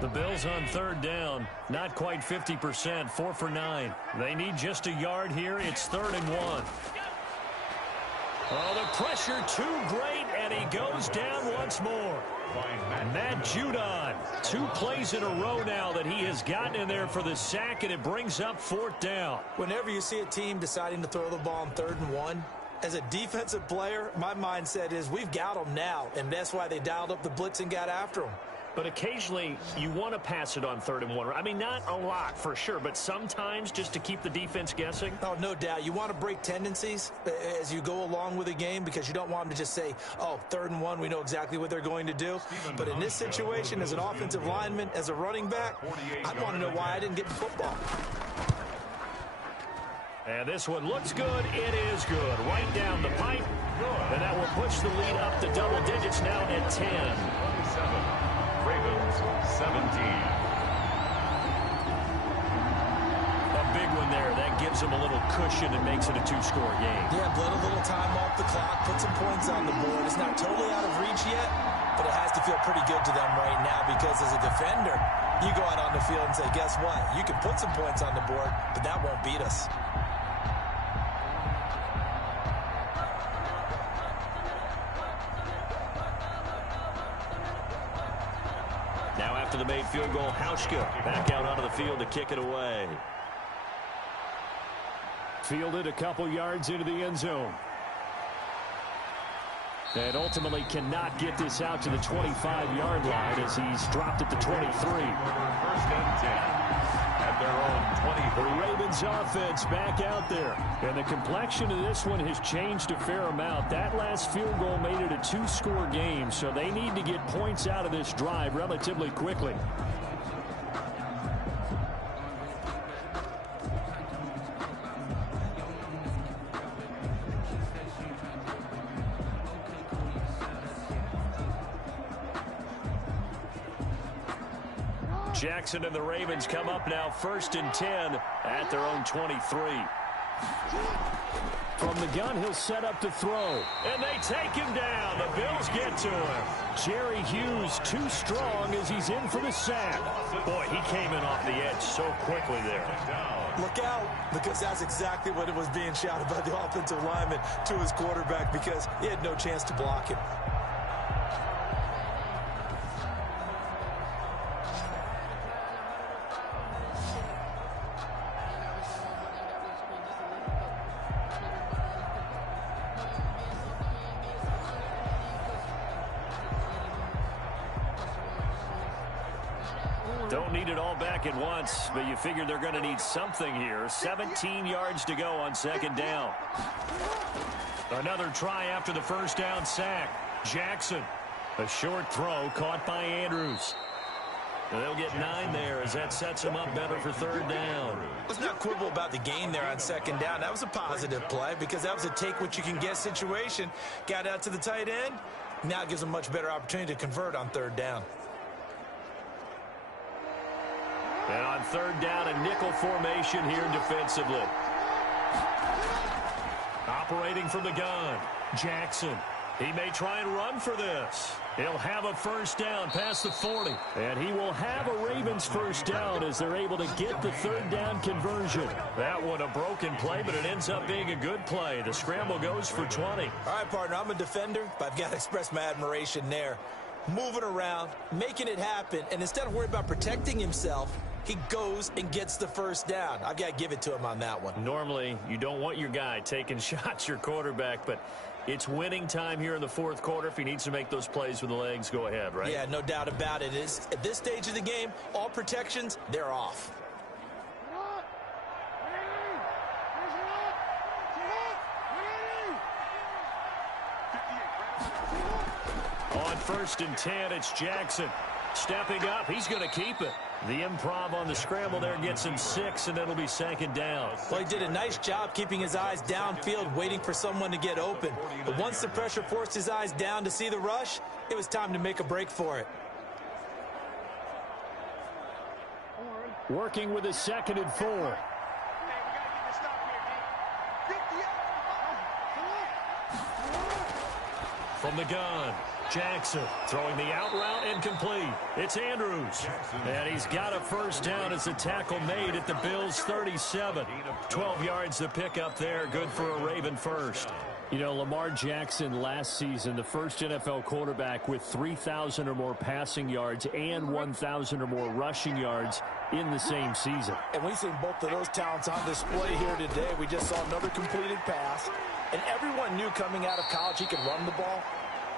The Bills on third down, not quite 50%, 4 for 9. They need just a yard here. It's 3rd and 1. Oh, the pressure too great, and he goes down once more. Matt Judon, 2 plays in a row now that he has gotten in there for the sack, and it brings up 4th down. Whenever you see a team deciding to throw the ball on 3rd and 1, as a defensive player, my mindset is we've got them now, and that's why they dialed up the blitz and got after them. But occasionally, you want to pass it on 3rd and 1. I mean, not a lot for sure, but sometimes just to keep the defense guessing. Oh, no doubt. You want to break tendencies as you go along with a game because you don't want them to just say, oh, 3rd and 1, we know exactly what they're going to do. But in this situation, as an offensive lineman, as a running back, I want to know why I didn't get the football. And this one looks good. It is good. Right down the pipe. And that will push the lead up to double digits now at 10. 27. Ravens 17. A big one there. That gives them a little cushion and makes it a 2-score game. Yeah, let a little time off the clock, put some points on the board. It's not totally out of reach yet, but it has to feel pretty good to them right now because as a defender, you go out on the field and say, guess what? You can put some points on the board, but that won't beat us. Now after the made field goal, Hauschka back out onto the field to kick it away. Fielded a couple yards into the end zone. And ultimately cannot get this out to the 25-yard line as he's dropped it to 23. 1st and 10. At their own 20. The Ravens offense back out there. And the complexion of this one has changed a fair amount. That last field goal made it a 2-score game, so they need to get points out of this drive relatively quickly. Jackson and the Ravens come up now 1st and 10 at their own 23. From the gun, he'll set up to throw. And they take him down. The Bills get to him. Jerry Hughes too strong as he's in for the sack. Boy, he came in off the edge so quickly there. Look out, because that's exactly what it was being shouted by the offensive lineman to his quarterback because he had no chance to block him. Don't need it all back at once, but you figure they're going to need something here. 17 yards to go on 2nd down. Another try after the 1st down sack. Jackson, a short throw caught by Andrews. They'll get 9 there as that sets them up better for 3rd down. Let's not quibble about the gain there on 2nd down. That was a positive play because that was a take-what-you-can-get situation. Got out to the tight end. Now it gives them a much better opportunity to convert on 3rd down. And on 3rd down, a nickel formation here defensively. Operating from the gun, Jackson. He may try and run for this. He'll have a 1st down past the 40. And he will have a Ravens 1st down as they're able to get the 3rd down conversion. That one a broken play, but it ends up being a good play. The scramble goes for 20. All right, partner, I'm a defender, but I've got to express my admiration there. Moving around, making it happen, and instead of worrying about protecting himself, he goes and gets the 1st down. I've got to give it to him on that one. Normally, you don't want your guy taking shots, your quarterback, but it's winning time here in the 4th quarter. If he needs to make those plays with the legs, go ahead, right? Yeah, no doubt about it. At this stage of the game, all protections, they're off. On 1st and 10, it's Jackson. Stepping up, he's going to keep it. The improv on the scramble there gets him 6, and it'll be 2nd down. Well, he did a nice job keeping his eyes downfield, waiting for someone to get open. But once the pressure forced his eyes down to see the rush, it was time to make a break for it. Working with a 2nd and 4. From the gun, Jackson throwing the out route incomplete. It's Andrews. And he's got a 1st down as the tackle made at the Bills' 37. 12 yards to pick up there. Good for a Raven 1st. You know, Lamar Jackson last season, the first NFL quarterback with 3,000 or more passing yards and 1,000 or more rushing yards in the same season. And we've seen both of those talents on display here today. We just saw another completed pass. And everyone knew coming out of college he could run the ball.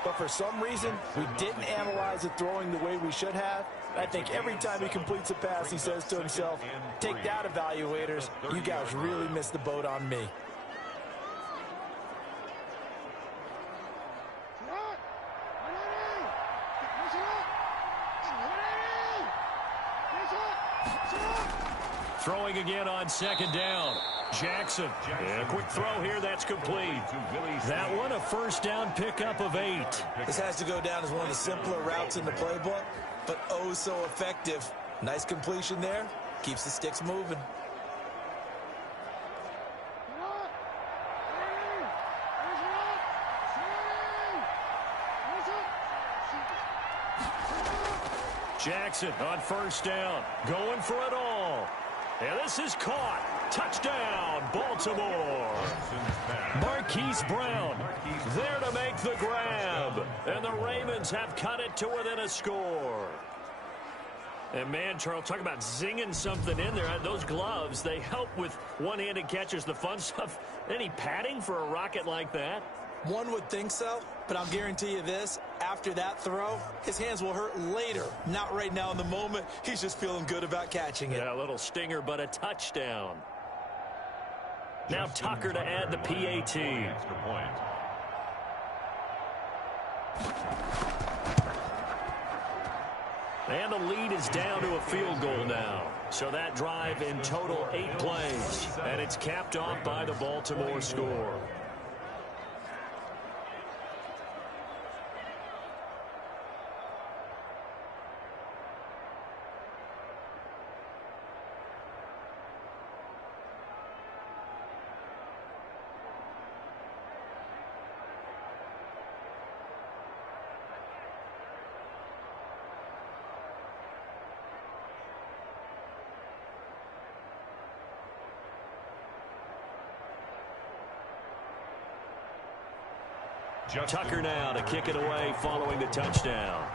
But for some reason, we didn't analyze it throwing the way we should have. I think every time he completes a pass, he says to himself, take that, evaluators. You guys really missed the boat on me. Throwing again on second down. Jackson. And a quick throw here. That's complete. That one a first down pickup of 8. This has to go down as one of the simpler routes in the playbook, but oh so effective. Nice completion there. Keeps the sticks moving. Jackson on first down. Going for it all. And this is caught. Touchdown, Baltimore. Marquise Brown there to make the grab. And the Ravens have cut it to within a score. And, man, Charles, talk about zinging something in there. Those gloves, they help with one-handed catches, the fun stuff. Any padding for a rocket like that? One would think so, but I'll guarantee you this. After that throw, his hands will hurt later. Not right now in the moment. He's just feeling good about catching it. Yeah, a little stinger, but a touchdown. Now Tucker to add the PAT. Extra point. And the lead is down to a field goal now. So that drive in total 8 plays. And it's capped off by the Baltimore score. Tucker now to kick it away following the touchdown.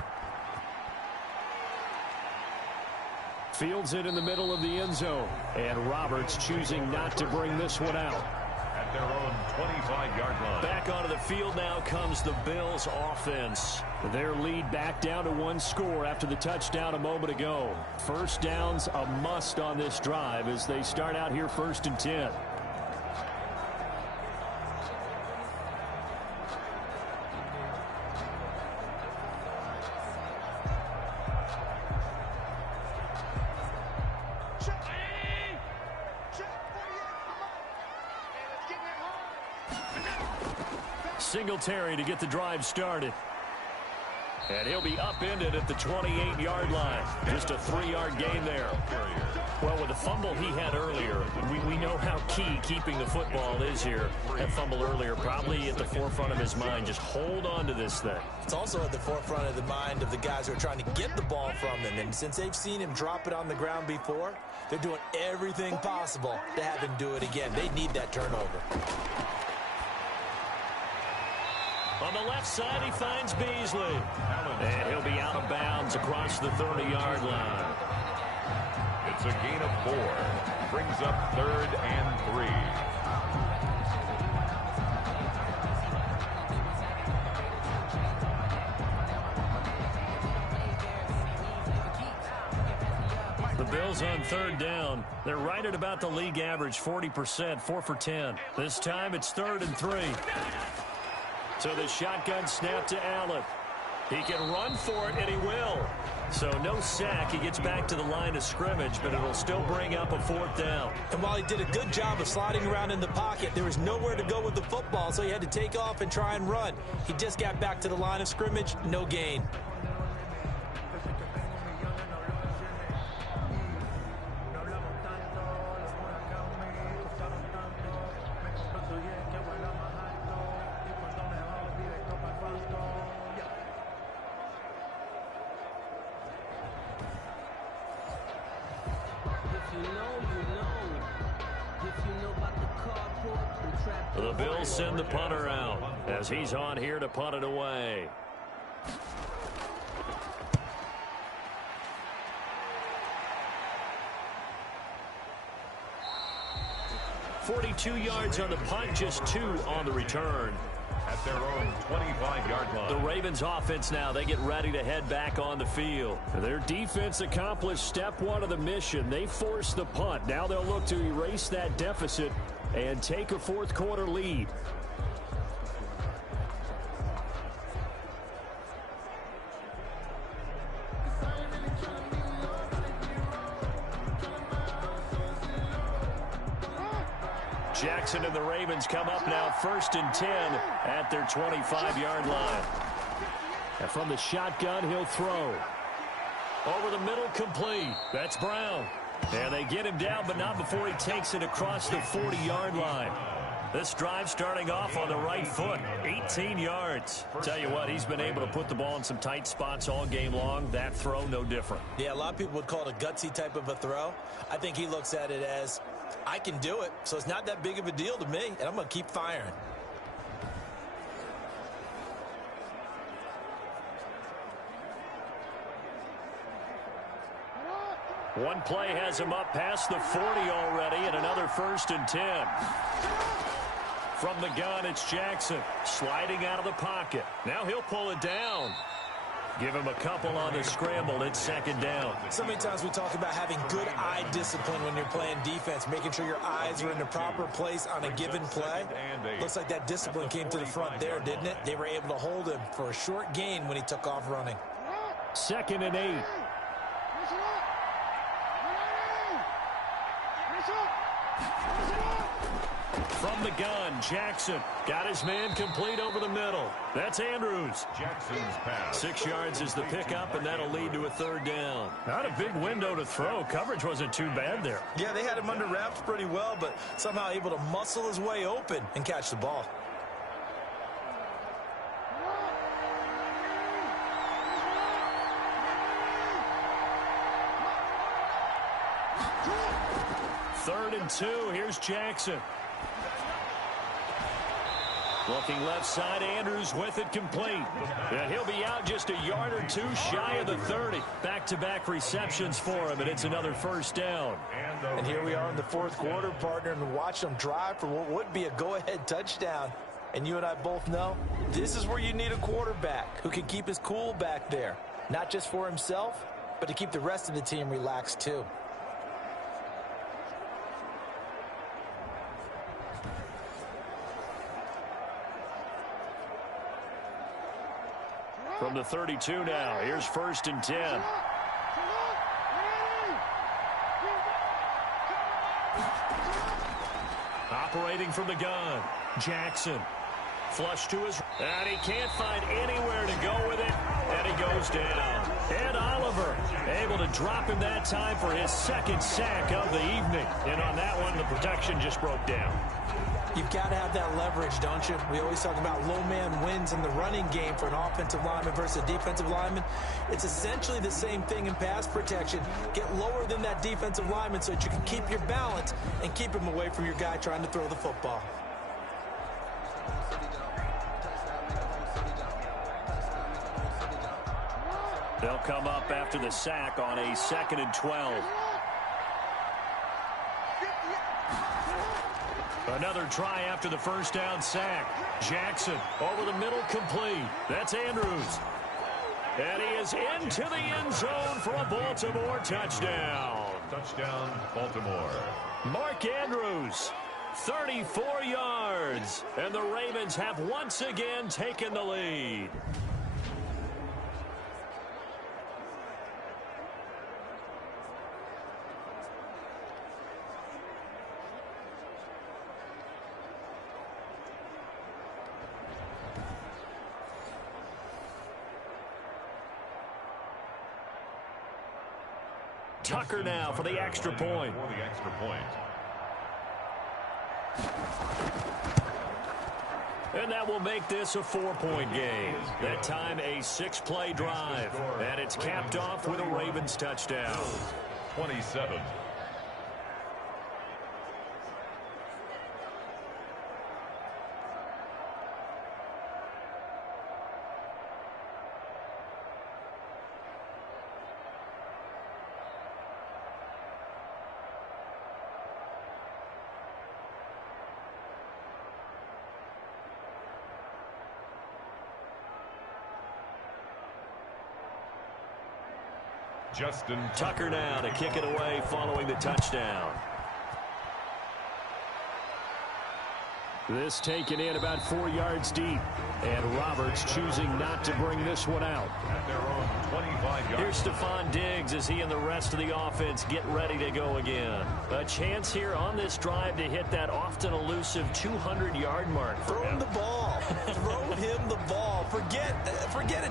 Fields it in the middle of the end zone. And Roberts choosing not to bring this one out. At their own 25-yard line. Back onto the field now comes the Bills offense. Their lead back down to 1 score after the touchdown a moment ago. First down's a must on this drive as they start out here 1st and 10. Singletary to get the drive started. And he'll be upended at the 28-yard line. Just a 3-yard gain there. Well, with the fumble he had earlier, we know how key keeping the football is here. That fumble earlier probably at the forefront of his mind. Just hold on to this thing. It's also at the forefront of the mind of the guys who are trying to get the ball from him. And since they've seen him drop it on the ground before, they're doing everything possible to have him do it again. They need that turnover. On the left side, he finds Beasley. And he'll be out of bounds across the 30-yard line. It's a gain of 4. Brings up 3rd and 3. The Bills on 3rd down. They're right at about the league average, 40%, 4 for 10. This time it's 3rd and 3. So the shotgun snap to Allen. He can run for it, and he will. So no sack. He gets back to the line of scrimmage, but it'll still bring up a 4th down. And while he did a good job of sliding around in the pocket, there was nowhere to go with the football, so he had to take off and try and run. He just got back to the line of scrimmage, no gain. The Bills send the punter out as he's on here to punt it away. 42 yards on the punt, just 2 on the return. At their own 25-yard line. The Ravens offense now, they get ready to head back on the field. Their defense accomplished step 1 of the mission. They forced the punt. Now they'll look to erase that deficit and take a fourth quarter lead. Jackson and the Ravens come up now 1st and 10 at their 25-yard line. And from the shotgun, he'll throw. Over the middle, complete. That's Brown. And they get him down, but not before he takes it across the 40-yard line. This drive starting off on the right foot, 18 yards. Tell you what, he's been able to put the ball in some tight spots all game long. That throw, no different. Yeah, a lot of people would call it a gutsy type of a throw. I think he looks at it as, I can do it, so it's not that big of a deal to me, and I'm going to keep firing. One play has him up past the 40 already, and another 1st and 10. From the gun, it's Jackson sliding out of the pocket. Now he'll pull it down. Give him a couple on the scramble. It's 2nd down. So many times we talk about having good eye discipline when you're playing defense, making sure your eyes are in the proper place on a given play. Looks like that discipline came to the front there, didn't it? They were able to hold him for a short gain when he took off running. 2nd and 8. From the gun, Jackson got his man complete over the middle. That's Andrews. Jackson's pass. 6 yards is the pickup, and that'll lead to a 3rd down. Not a big window to throw. Coverage wasn't too bad there. Yeah, they had him under wraps pretty well, but somehow able to muscle his way open and catch the ball. Third and 2. Here's Jackson. Looking left side, Andrews with it complete. And he'll be out just a yard or 2 shy of the 30. Back-to-back receptions for him, and it's another 1st down. And here we are in the 4th quarter, partner, and watch them drive for what would be a go-ahead touchdown. And you and I both know this is where you need a quarterback who can keep his cool back there. Not just for himself, but to keep the rest of the team relaxed too. From the 32 now, here's 1st and 10. Operating from the gun, Jackson. Flush to his, and he can't find anywhere to go with it, and he goes down. Ed Oliver able to drop him that time for his 2nd sack of the evening. And on that one, the protection just broke down. You've got to have that leverage, don't you? We always talk about low man wins in the running game for an offensive lineman versus a defensive lineman. It's essentially the same thing in pass protection. Get lower than that defensive lineman so that you can keep your balance and keep him away from your guy trying to throw the football. They'll come up after the sack on a 2nd and 12. Another try after the 1st down sack. Jackson over the middle, complete. That's Andrews. And he is into the end zone for a Baltimore touchdown. Touchdown, Baltimore. Mark Andrews, 34 yards. And the Ravens have once again taken the lead. Tucker now for the extra point. For the extra point. And that will make this a 4-point game. That time a 6-play drive. And it's capped off with a Ravens touchdown. Justin Tucker now to kick it away following the touchdown. This taken in about 4 yards deep. And Roberts choosing not to bring this one out. at their own 25-yard. Here's Stephon Diggs as he and the rest of the offense get ready to go again. A chance here on this drive to hit that often elusive 200-yard mark for Throw him. him the ball. Throw him the ball. Forget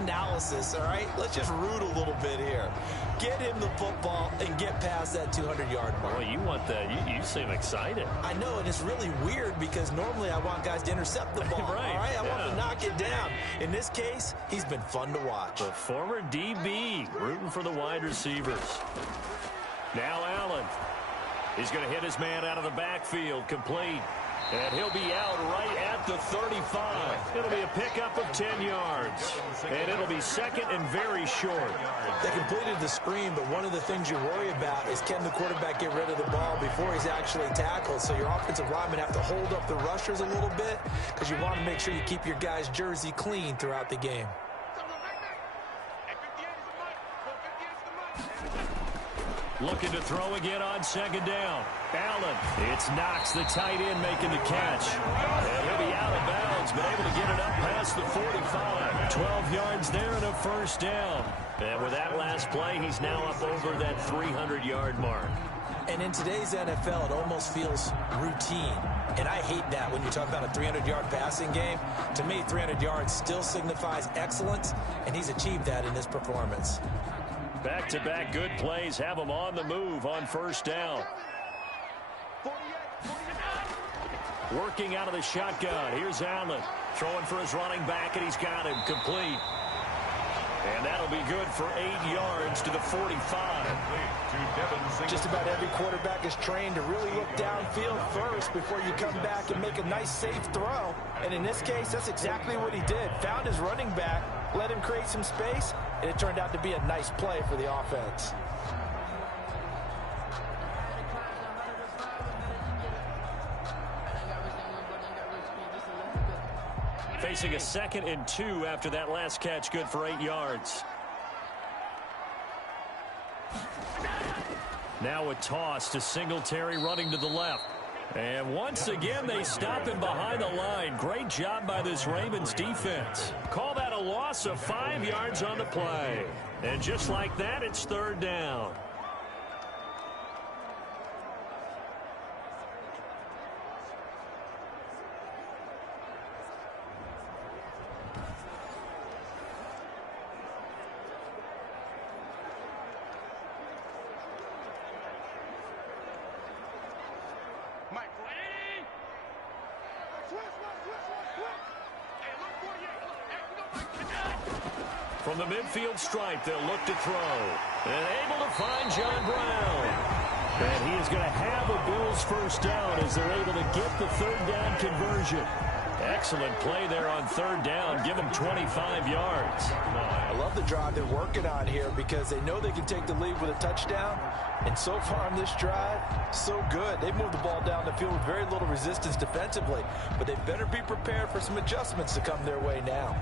analysis, all right? Let's just root a little bit here. Get him the football and get past that 200-yard mark. Boy, you want that. You seem excited. I know, and it's really weird because normally I want guys to intercept the ball. Right, All right, I want yeah. them to knock it down. In this case, he's been fun to watch. The former DB rooting for the wide receivers. Now Allen. He's going to hit his man out of the backfield, complete. And he'll be out right at the 35. It'll be a pickup of 10 yards. And it'll be second and very short. They completed the screen, but one of the things you worry about is can the quarterback get rid of the ball before he's actually tackled? So your offensive linemen have to hold up the rushers a little bit because you want to make sure you keep your guy's jersey clean throughout the game. Looking to throw again on second down. Allen. It's Knox, the tight end, making the catch. And he'll be out of bounds, but able to get it up past the 45. 12 yards there and a first down. And with that last play, he's now up over that 300-yard mark. And in today's NFL, it almost feels routine. And I hate that when you talk about a 300-yard passing game. To me, 300 yards still signifies excellence, and he's achieved that in this performance. Back-to-back good plays have him on the move on first down. Working out of the shotgun. Here's Allen. Throwing for his running back, and he's got him complete. And that'll be good for 8 yards to the 45. Just about every quarterback is trained to really look downfield first before you come back and make a nice, safe throw. And in this case, that's exactly what he did. Found his running back, let him create some space, and it turned out to be a nice play for the offense. Facing a 2nd and 2 after that last catch, good for 8 yards. Now a toss to Singletary running to the left. And once again, they stop him behind the line. Great job by this Ravens defense. Call that a loss of 5 yards on the play. And just like that, it's third down. From the midfield stripe, they'll look to throw. And able to find John Brown. And he is going to have a Bills first down as they're able to get the third down conversion. Excellent play there on third down. Give them 25 yards. I love the drive they're working on here because they know they can take the lead with a touchdown. And so far on this drive, so good. They moved the ball down the field with very little resistance defensively. But they better be prepared for some adjustments to come their way now.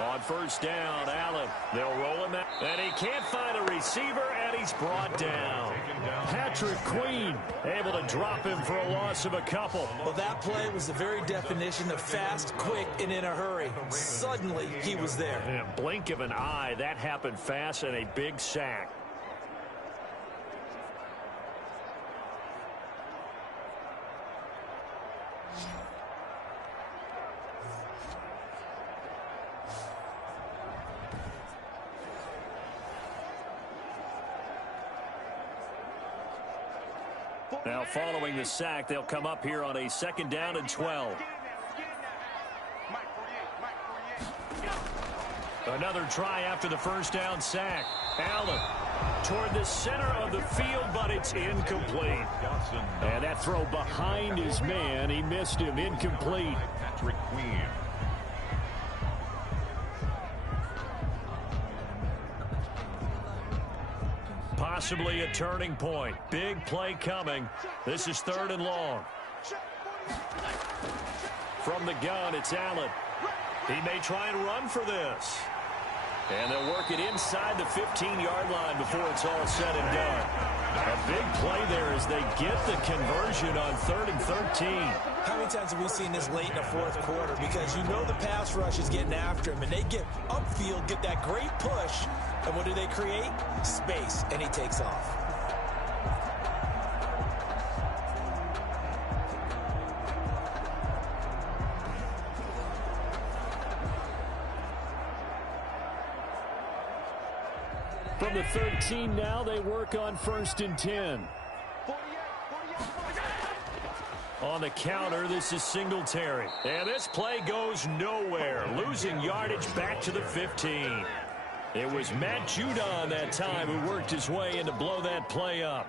On first down, Allen. They'll roll him out. And he can't find a receiver, and he's brought down. Patrick Queen able to drop him for a loss of a couple. Well, that play was the very definition of fast, quick, and in a hurry. Suddenly, he was there. In a blink of an eye, that happened fast and a big sack. Now following the sack, they'll come up here on a 2nd down and 12. Another try after the first down sack. Allen toward the center of the field, but it's incomplete. And that throw behind his man, he missed him, incomplete. Patrick Queen. possibly a turning point. Big play coming. This is 3rd and long. From the gun, it's Allen. He may try and run for this. And they'll work it inside the 15-yard line before it's all said and done. A big play there as they get the conversion on 3rd and 13. How many times have we seen this late in the 4th quarter? Because you know the pass rush is getting after him, and they get upfield, get that great push, and what do they create? Space, and he takes off. From the 13 now, they work on 1st and 10. On the counter, this is Singletary. And this play goes nowhere, losing yardage back to the 15. It was Matt Judon that time who worked his way in to blow that play up.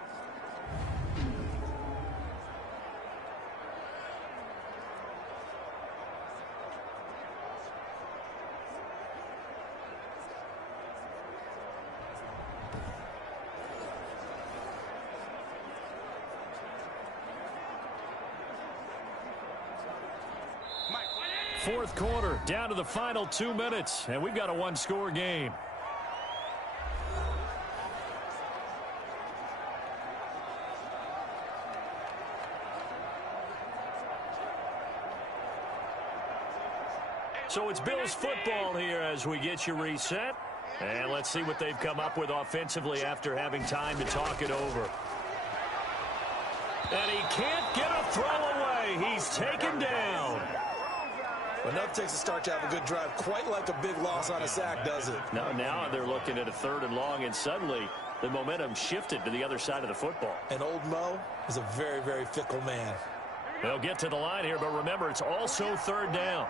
Fourth quarter, down to the final 2 minutes, and we've got a one-score game. So it's Bills football here as we get you reset. And let's see what they've come up with offensively after having time to talk it over. And he can't get a throw away. He's taken down. Enough takes a start to have a good drive, quite like a big loss on a sack, does it? Now they're looking at a 3rd and long, and suddenly the momentum shifted to the other side of the football. And old Mo is a very, very fickle man. They'll get to the line here, but remember, it's also 3rd down.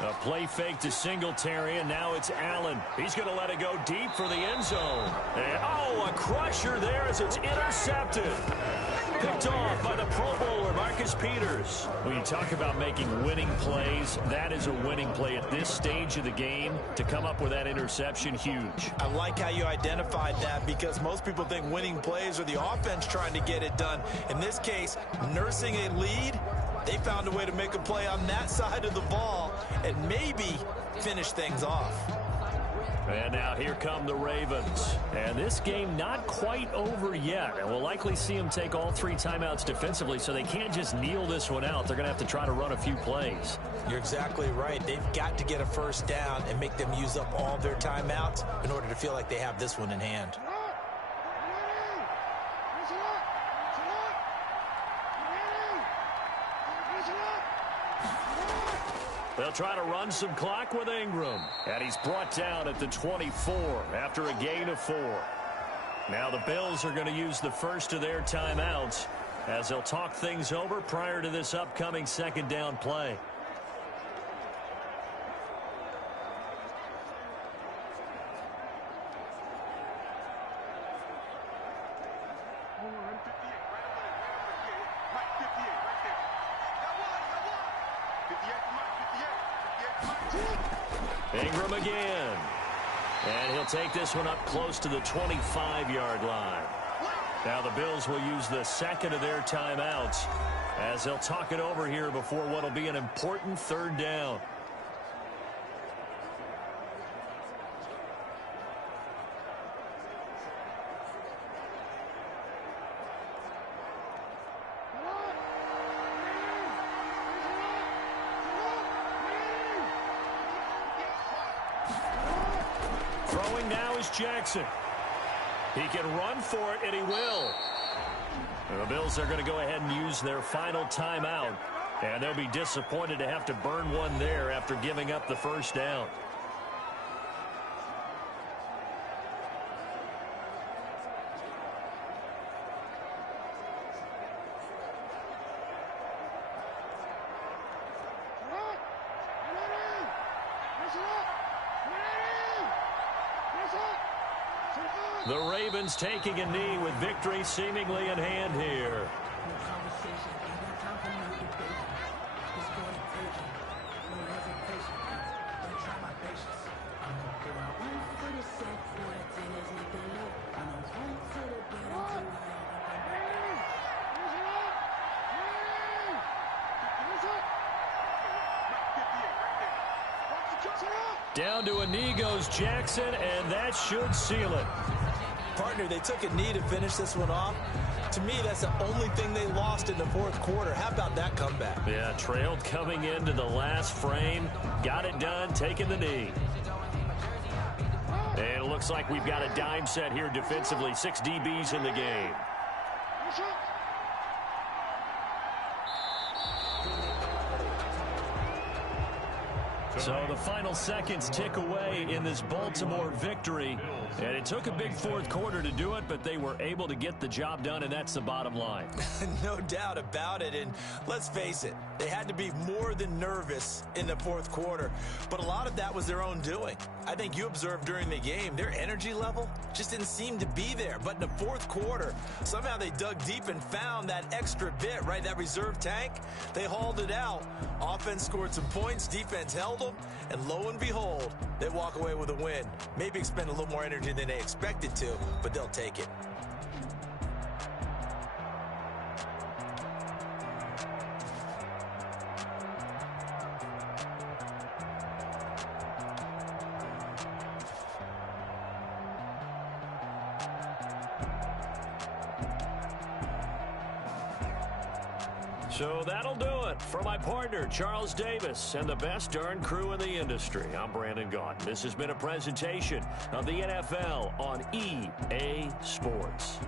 A play fake to Singletary, and now it's Allen. He's going to let it go deep for the end zone. And, a crusher there as it's intercepted. Picked off by the Pro Bowler, Marcus Peters. When you talk about making winning plays, that is a winning play at this stage of the game. To come up with that interception, huge. I like how you identified that because most people think winning plays are the offense trying to get it done. In this case, nursing a lead, they found a way to make a play on that side of the ball and maybe finish things off. And now here come the Ravens. And this game not quite over yet. And we'll likely see them take all 3 timeouts defensively, so they can't just kneel this one out. They're going to have to try to run a few plays. You're exactly right. They've got to get a first down and make them use up all their timeouts in order to feel like they have this one in hand. They'll try to run some clock with Ingram. And he's brought down at the 24 after a gain of 4. Now the Bills are going to use the first of their timeouts as they'll talk things over prior to this upcoming 2nd down play. Ingram again. And he'll take this one up close to the 25-yard line. Now the Bills will use the 2nd of their timeouts as they'll talk it over here before what will be an important 3rd down. Throwing now is Jackson. He can run for it, and he will. The Bills are going to go ahead and use their final timeout, and they'll be disappointed to have to burn one there after giving up the first down. The Ravens taking a knee with victory seemingly in hand here. Down to a knee goes Jackson, and that should seal it. Partner, they took a knee to finish this one off. To me, that's the only thing they lost in the fourth quarter. How about that comeback? Yeah, trailed coming into the last frame. Got it done, taking the knee. And it looks like we've got a dime set here defensively. 6 DBs in the game. So the final seconds tick away in this Baltimore victory. And it took a big fourth quarter to do it, but they were able to get the job done, and that's the bottom line. No doubt about it. And let's face it, they had to be more than nervous in the fourth quarter. But a lot of that was their own doing. I think you observed during the game, their energy level just didn't seem to be there. But in the fourth quarter, somehow they dug deep and found that extra bit, right? That reserve tank. They hauled it out. Offense scored some points. Defense held them. And lo and behold, they walk away with a win. Maybe expend a little more energy than they expected to, but they'll take it. So that'll do it for my partner, Charles Davis, and the best darn crew in the industry. I'm Brandon Gaudin. This has been a presentation of the NFL on EA Sports.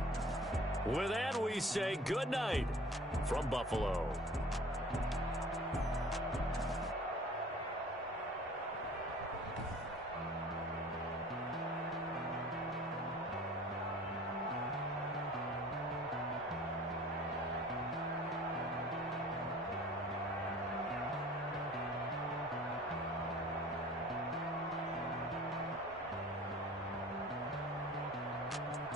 With that, we say good night from Buffalo.